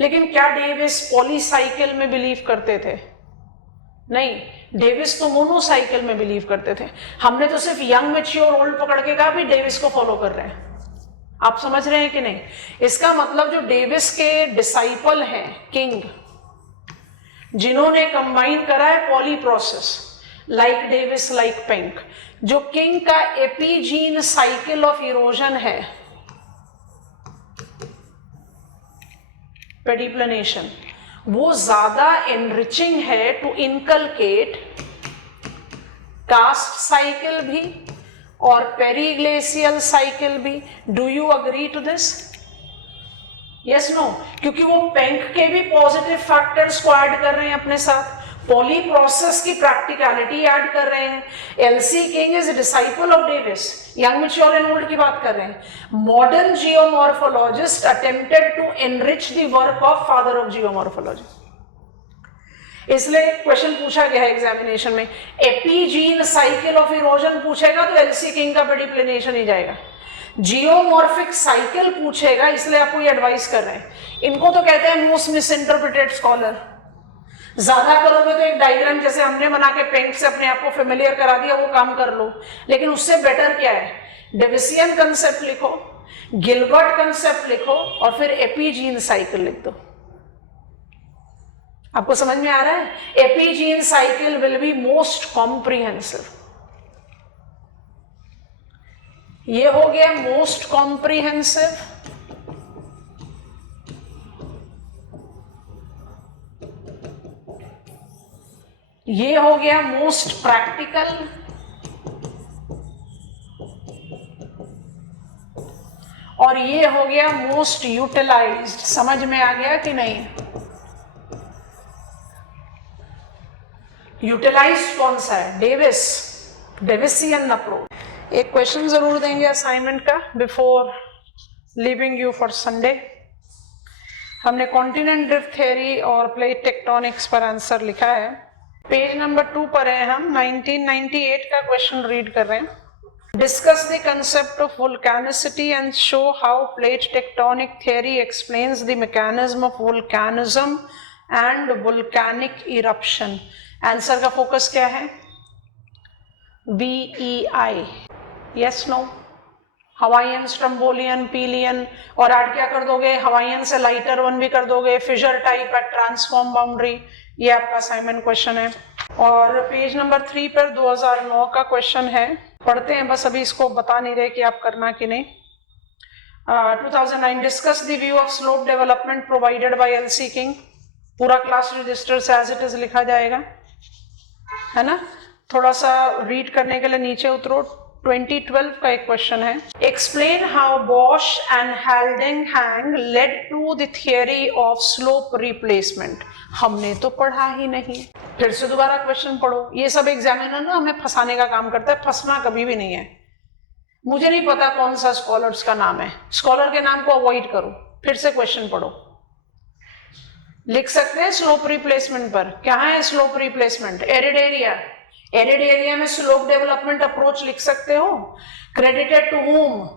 लेकिन क्या डेविस पॉलीसाइकिल में बिलीव करते थे? नहीं, डेविस तो मोनोसाइकिल में बिलीव करते थे. हमने तो सिर्फ यंग मैच्योर ओल्ड पकड़ के कहा भी डेविस को फॉलो कर रहे हैं. आप समझ रहे हैं कि नहीं? इसका मतलब जो डेविस के डिसाइपल हैं किंग, जिन्होंने कंबाइन करा है poly process, like Davis, like Penck. जो किंग का एपीजीन साइकिल ऑफ इरोजन है, पेडिप्लेनेशन, वो ज्यादा एनरिचिंग है टू इनकलकेट कास्ट साइकिल भी और पेरीग्लेशियल साइकिल भी। Do you agree to this? Yes no? क्योंकि वो पेंक के भी पॉजिटिव फैक्टर्स को ऐड कर रहे हैं अपने साथ, पॉली प्रोसेस की प्रैक्टिकलिटी ऐड कर रहे हैं। LC King is disciple of Davis, young, mature and old की बात कर रहे हैं। Modern geomorphologist attempted to enrich the work of father of geomorphology. इसलिए क्वेश्चन पूछा गया है एग्जामिनेशन में, एपीजीन साइकिल ऑफ इरोजन पूछेगा तो एलसी किंग का पेडिप्लेनेशन ही जाएगा। जियोमॉर्फिक साइकिल पूछेगा, इसलिए आपको ये एडवाइस कर रहे हैं। इनको तो कहते हैं मोस्ट मिसइंटरप्रेटेड स्कॉलर। ज्यादा करोगे तो एक डायग्राम जैसे हमने बना के पेंट से अपने आप को फेमिलियर करा दिया, वो काम कर लो, लेकिन उससे बेटर क्या है, डेविसियन कंसेप्ट लिखो, गिलबर्ट कंसेप्ट लिखो और फिर एपीजीन साइकिल लिख दो। आपको समझ में आ रहा है? Epigene cycle will be most comprehensive. ये हो गया मोस्ट कॉम्प्रिहेंसिव, ये हो गया मोस्ट प्रैक्टिकल, और ये हो गया मोस्ट यूटिलाइज्ड। समझ में आ गया कि नहीं? यूटिलाइज्ड कौन सा है? Davis, Davisian approach. एक क्वेश्चन जरूर देंगे असाइनमेंट का before leaving you for Sunday. हमने कॉन्टिनेंट ड्रिफ्ट थ्योरी और प्लेट टेक्टोनिक्स पर आंसर लिखा है। पेज नंबर 2 पर है हम, 1998 का क्वेश्चन रीड कर रहे हैं। Discuss the concept of volcanicity and show how plate tectonic theory explains the mechanism of volcanism and volcanic eruption. Answer का फोकस क्या है? BEI, yes no? Hawaiian, Strombolian, Pelean, और ऐड क्या कर दोगे? हवाइयन से लाइटर वन भी कर दोगे, fissure type at transform boundary. ये आपका असाइनमेंट क्वेश्चन है। और पेज नंबर 3 पर 2009 का क्वेश्चन है, पढ़ते हैं, बस अभी इसको बता नहीं रहे कि आप करना कि नहीं। 2009, discuss the view of slope development provided by LC king. पूरा क्लास रजिस्टर से एज इट इज लिखा जाएगा, है ना? थोड़ा सा रीड करने के लिए नीचे उतरो। 2012 का एक क्वेश्चन है, explain how Bosch and Heldinghang led to the theory of slope replacement. हमने तो पढ़ा ही नहीं, फिर से दोबारा क्वेश्चन पढ़ो। ये सब एग्जामिनर ना हमें फंसाने का काम करता है, फंसना कभी भी नहीं है। मुझे नहीं पता कौन सा स्कॉलर्स का नाम है, स्कॉलर के नाम को अवॉइड करो, फिर से क्वेश्चन पढ़ो। लिख सकते हैं स्लोप रिप्लेसमेंट पर, क्या है slope replacement? Arid area, arid area में स्लोप डेवलपमेंट अप्रोच लिख सकते हो। Credited to whom?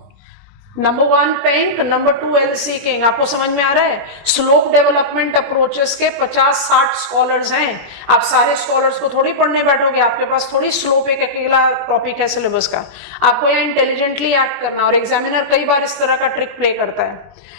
Number 1 Penck, number 2 L C King. आपको समझ में आ रहा है? स्लोप डेवलपमेंट अप्रोचेस के 50-60 स्कॉलर्स हैं। आप सारे स्कॉलर्स को थोड़ी पढ़ने बैठोगे, आपके पास थोड़ी स्लोप एक अकेला टॉपिक है सिलेबस का। आपको यहाँ इंटेलिजेंटली एक्ट करना, और एग्जामिनर कई बार इस तरह का ट्रिक प्ले करता है।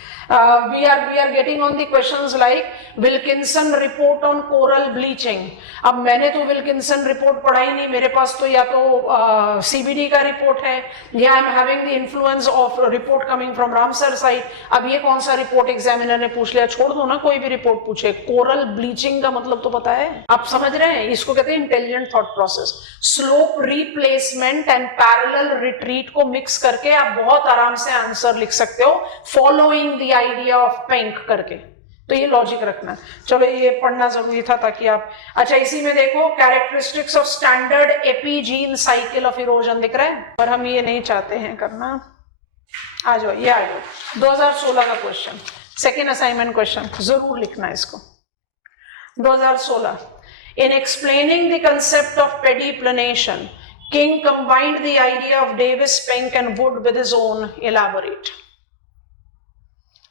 we are getting on the questions like Wilkinson report on coral bleaching. अब मैंने तो विल्किंसन रिपोर्ट पढ़ा ही नहीं, मेरे पास तो या तो CBD का रिपोर्ट है, या I am having the influence of report coming from Ramsar site. अब ये कौन सा रिपोर्ट एग्जामिनर ने पूछ लिया? छोड़ दो ना, कोई भी रिपोर्ट पूछे। कोरल ब्लीचिंग का मतलब तो पता है, आप समझ रहे हैं? इसको कहते हैं intelligent thought process. Slope replacement and parallel retreat को मिक्स करके आप बहुत आराम से आंसर लिख सकते हो, following the idea of Penck करके। तो ये लॉजिक रखना। चलो, ये पढ़ना जरूरी था ताकि आप, अच्छा इसी में देखो characteristics of standard epigene cycle of erosion दिख रहा है, पर हम ये नहीं चाहते हैं करना। आ जाओ, ये आ जाओ, 2016 का क्वेश्चन, सेकेंड असाइनमेंट क्वेश्चन, जरूर लिखना इसको। 2016, in explaining the concept of pediplanation, King combined the idea of Davis, Penck and Wood with his own. Elaborate.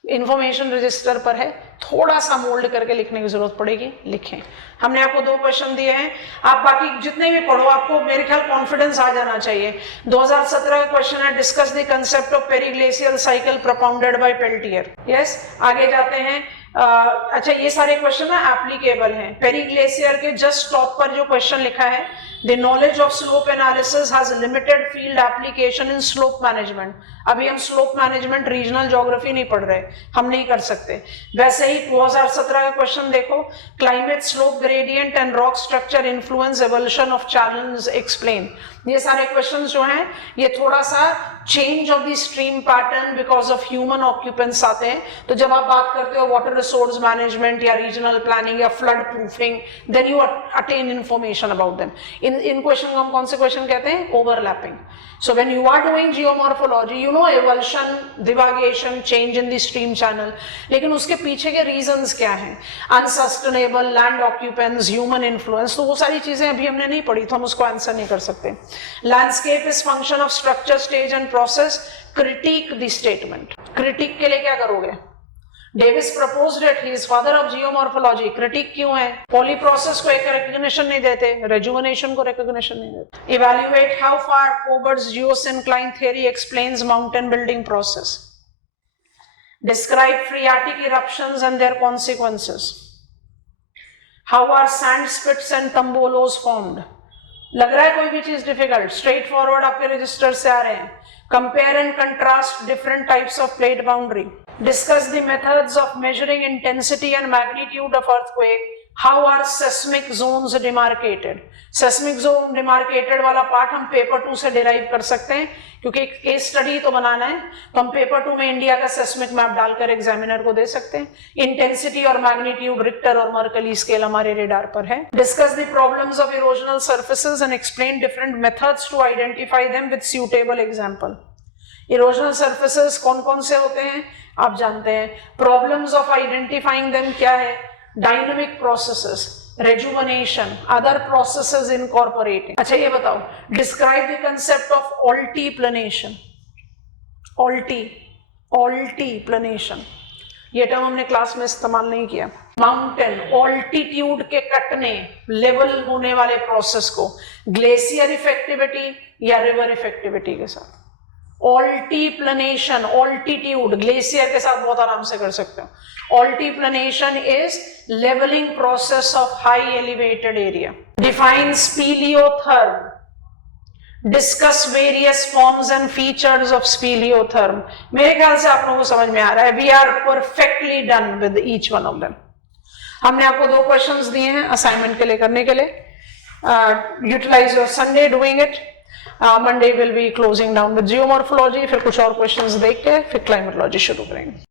Information register पर है, थोड़ा सा मोल्ड करके लिखने की जरूरत पड़ेगी, लिखें। हमने आपको 2 क्वेश्चन दिए हैं, आप बाकी जितने भी पढ़ो आपको मेरे ख्याल कॉन्फिडेंस आ जाना चाहिए। 2017 का क्वेश्चन है, discuss the concept of periglacial cycle propounded bye Peltier. Yes, आगे जाते हैं। अच्छा, ये सारे क्वेश्चन ना एप्लीकेबल हैं। पेरीग्लेशियर के जस्ट टॉप पर जो क्वेश्चन लिखा है, the knowledge of slope analysis has limited field application in slope management. अभी हम स्लोप मैनेजमेंट रीजनल ज्योग्राफी नहीं पढ़ रहे, हम नहीं कर सकते। वैसे ही 2017 का क्वेश्चन देखो, climate, slope gradient and rock structure influence evolution of channels, explain. ये सारे क्वेश्चंस जो हैं ये थोड़ा सा change of the stream pattern because of human occupance आते हैं। तो जब आप बात करते हो वाटर रिसोर्स मैनेजमेंट या रीजनल प्लानिंग या flood proofing, then you attain information about them. इन क्वेश्चन को हम कौन से क्वेश्चन कहते हैं? Overlapping. So when you are doing geomorphology, you know evolution, divagation, change in the stream channel, लेकिन उसके पीछे के रीजंस क्या हैं? Unsustainable land occupance, human influence, तो वो सारी चीजें अभी हमने नहीं पढ़ी, तो हम उसको आंसर नहीं कर सकते। Landscape is function of structure, stage and process. Critic the statement. Critic के लिए क्या करोगे? Davis proposed it, he is father of geomorphology. Critic क्यों है? पॉलीप्रोसेस को एक रिकॉग्निशन नहीं देते, रेजुवेनेशन को रिकॉग्निशन नहीं देते। Evaluate how far Kober's geosyncline theory explains mountain building process. Describe phreatic eruptions and their consequences. How are sand spits and tombolos formed. लग रहा है कोई भी चीज डिफिकल्ट? स्ट्रेट फॉरवर्ड आपके रजिस्टर से आ रहे हैं। Compare and contrast different types of plate boundary. Discuss the methods of measuring intensity and magnitude of earthquake. How are seismic zones demarcated? Seismic zone demarcated वाला पार्ट हम paper 2 से derive कर सकते हैं, क्योंकि एक केस स्टडी तो बनाना है, तो हम पेपर 2 में इंडिया का सेस्मिक मैप डालकर एग्जामिनर को दे सकते हैं। इंटेंसिटी और मैग्नीट्यूड, रिक्टर और मर्कली स्केल हमारे रेडार पर है। Discuss the problems of erosional surfaces and explain different methods to identify them with suitable example. Erosional surfaces कौन कौन से होते हैं आप जानते हैं। प्रॉब्लम्स ऑफ आइडेंटिफाइंग देम क्या है? Dynamic processes, rejuvenation, other processes incorporating. अच्छा ये बताओ, डिस्क्राइब द कंसेप्ट ऑफ ऑल्टीप्लेनेशन। ऑल्टीप्लेनेशन, ये टर्म हमने क्लास में इस्तेमाल नहीं किया। माउंटेन ऑल्टीट्यूड के कटने, लेवल होने वाले प्रोसेस को ग्लेशियर इफेक्टिविटी या रिवर इफेक्टिविटी के साथ। ऑल्टीप्लेनेशन, ऑल्टीट्यूड ग्लेशियर के साथ बहुत आराम से कर सकते हो। Altiplanation is levelling process of high elevated area. Define speleothem. Discuss various forms and features of speleothem. मेरे ख्याल से आप लोगों को समझ में आ रहा है। We are perfectly done with each one of them. हमने आपको 2 क्वेश्चंस दिए हैं असाइनमेंट के लिए करने के लिए। Utilise your Sunday doing it. Monday will be closing down with geomorphology, फिर कुछ और क्वेश्चंस देख के फिर क्लाइमेटोलॉजी शुरू करेंगे।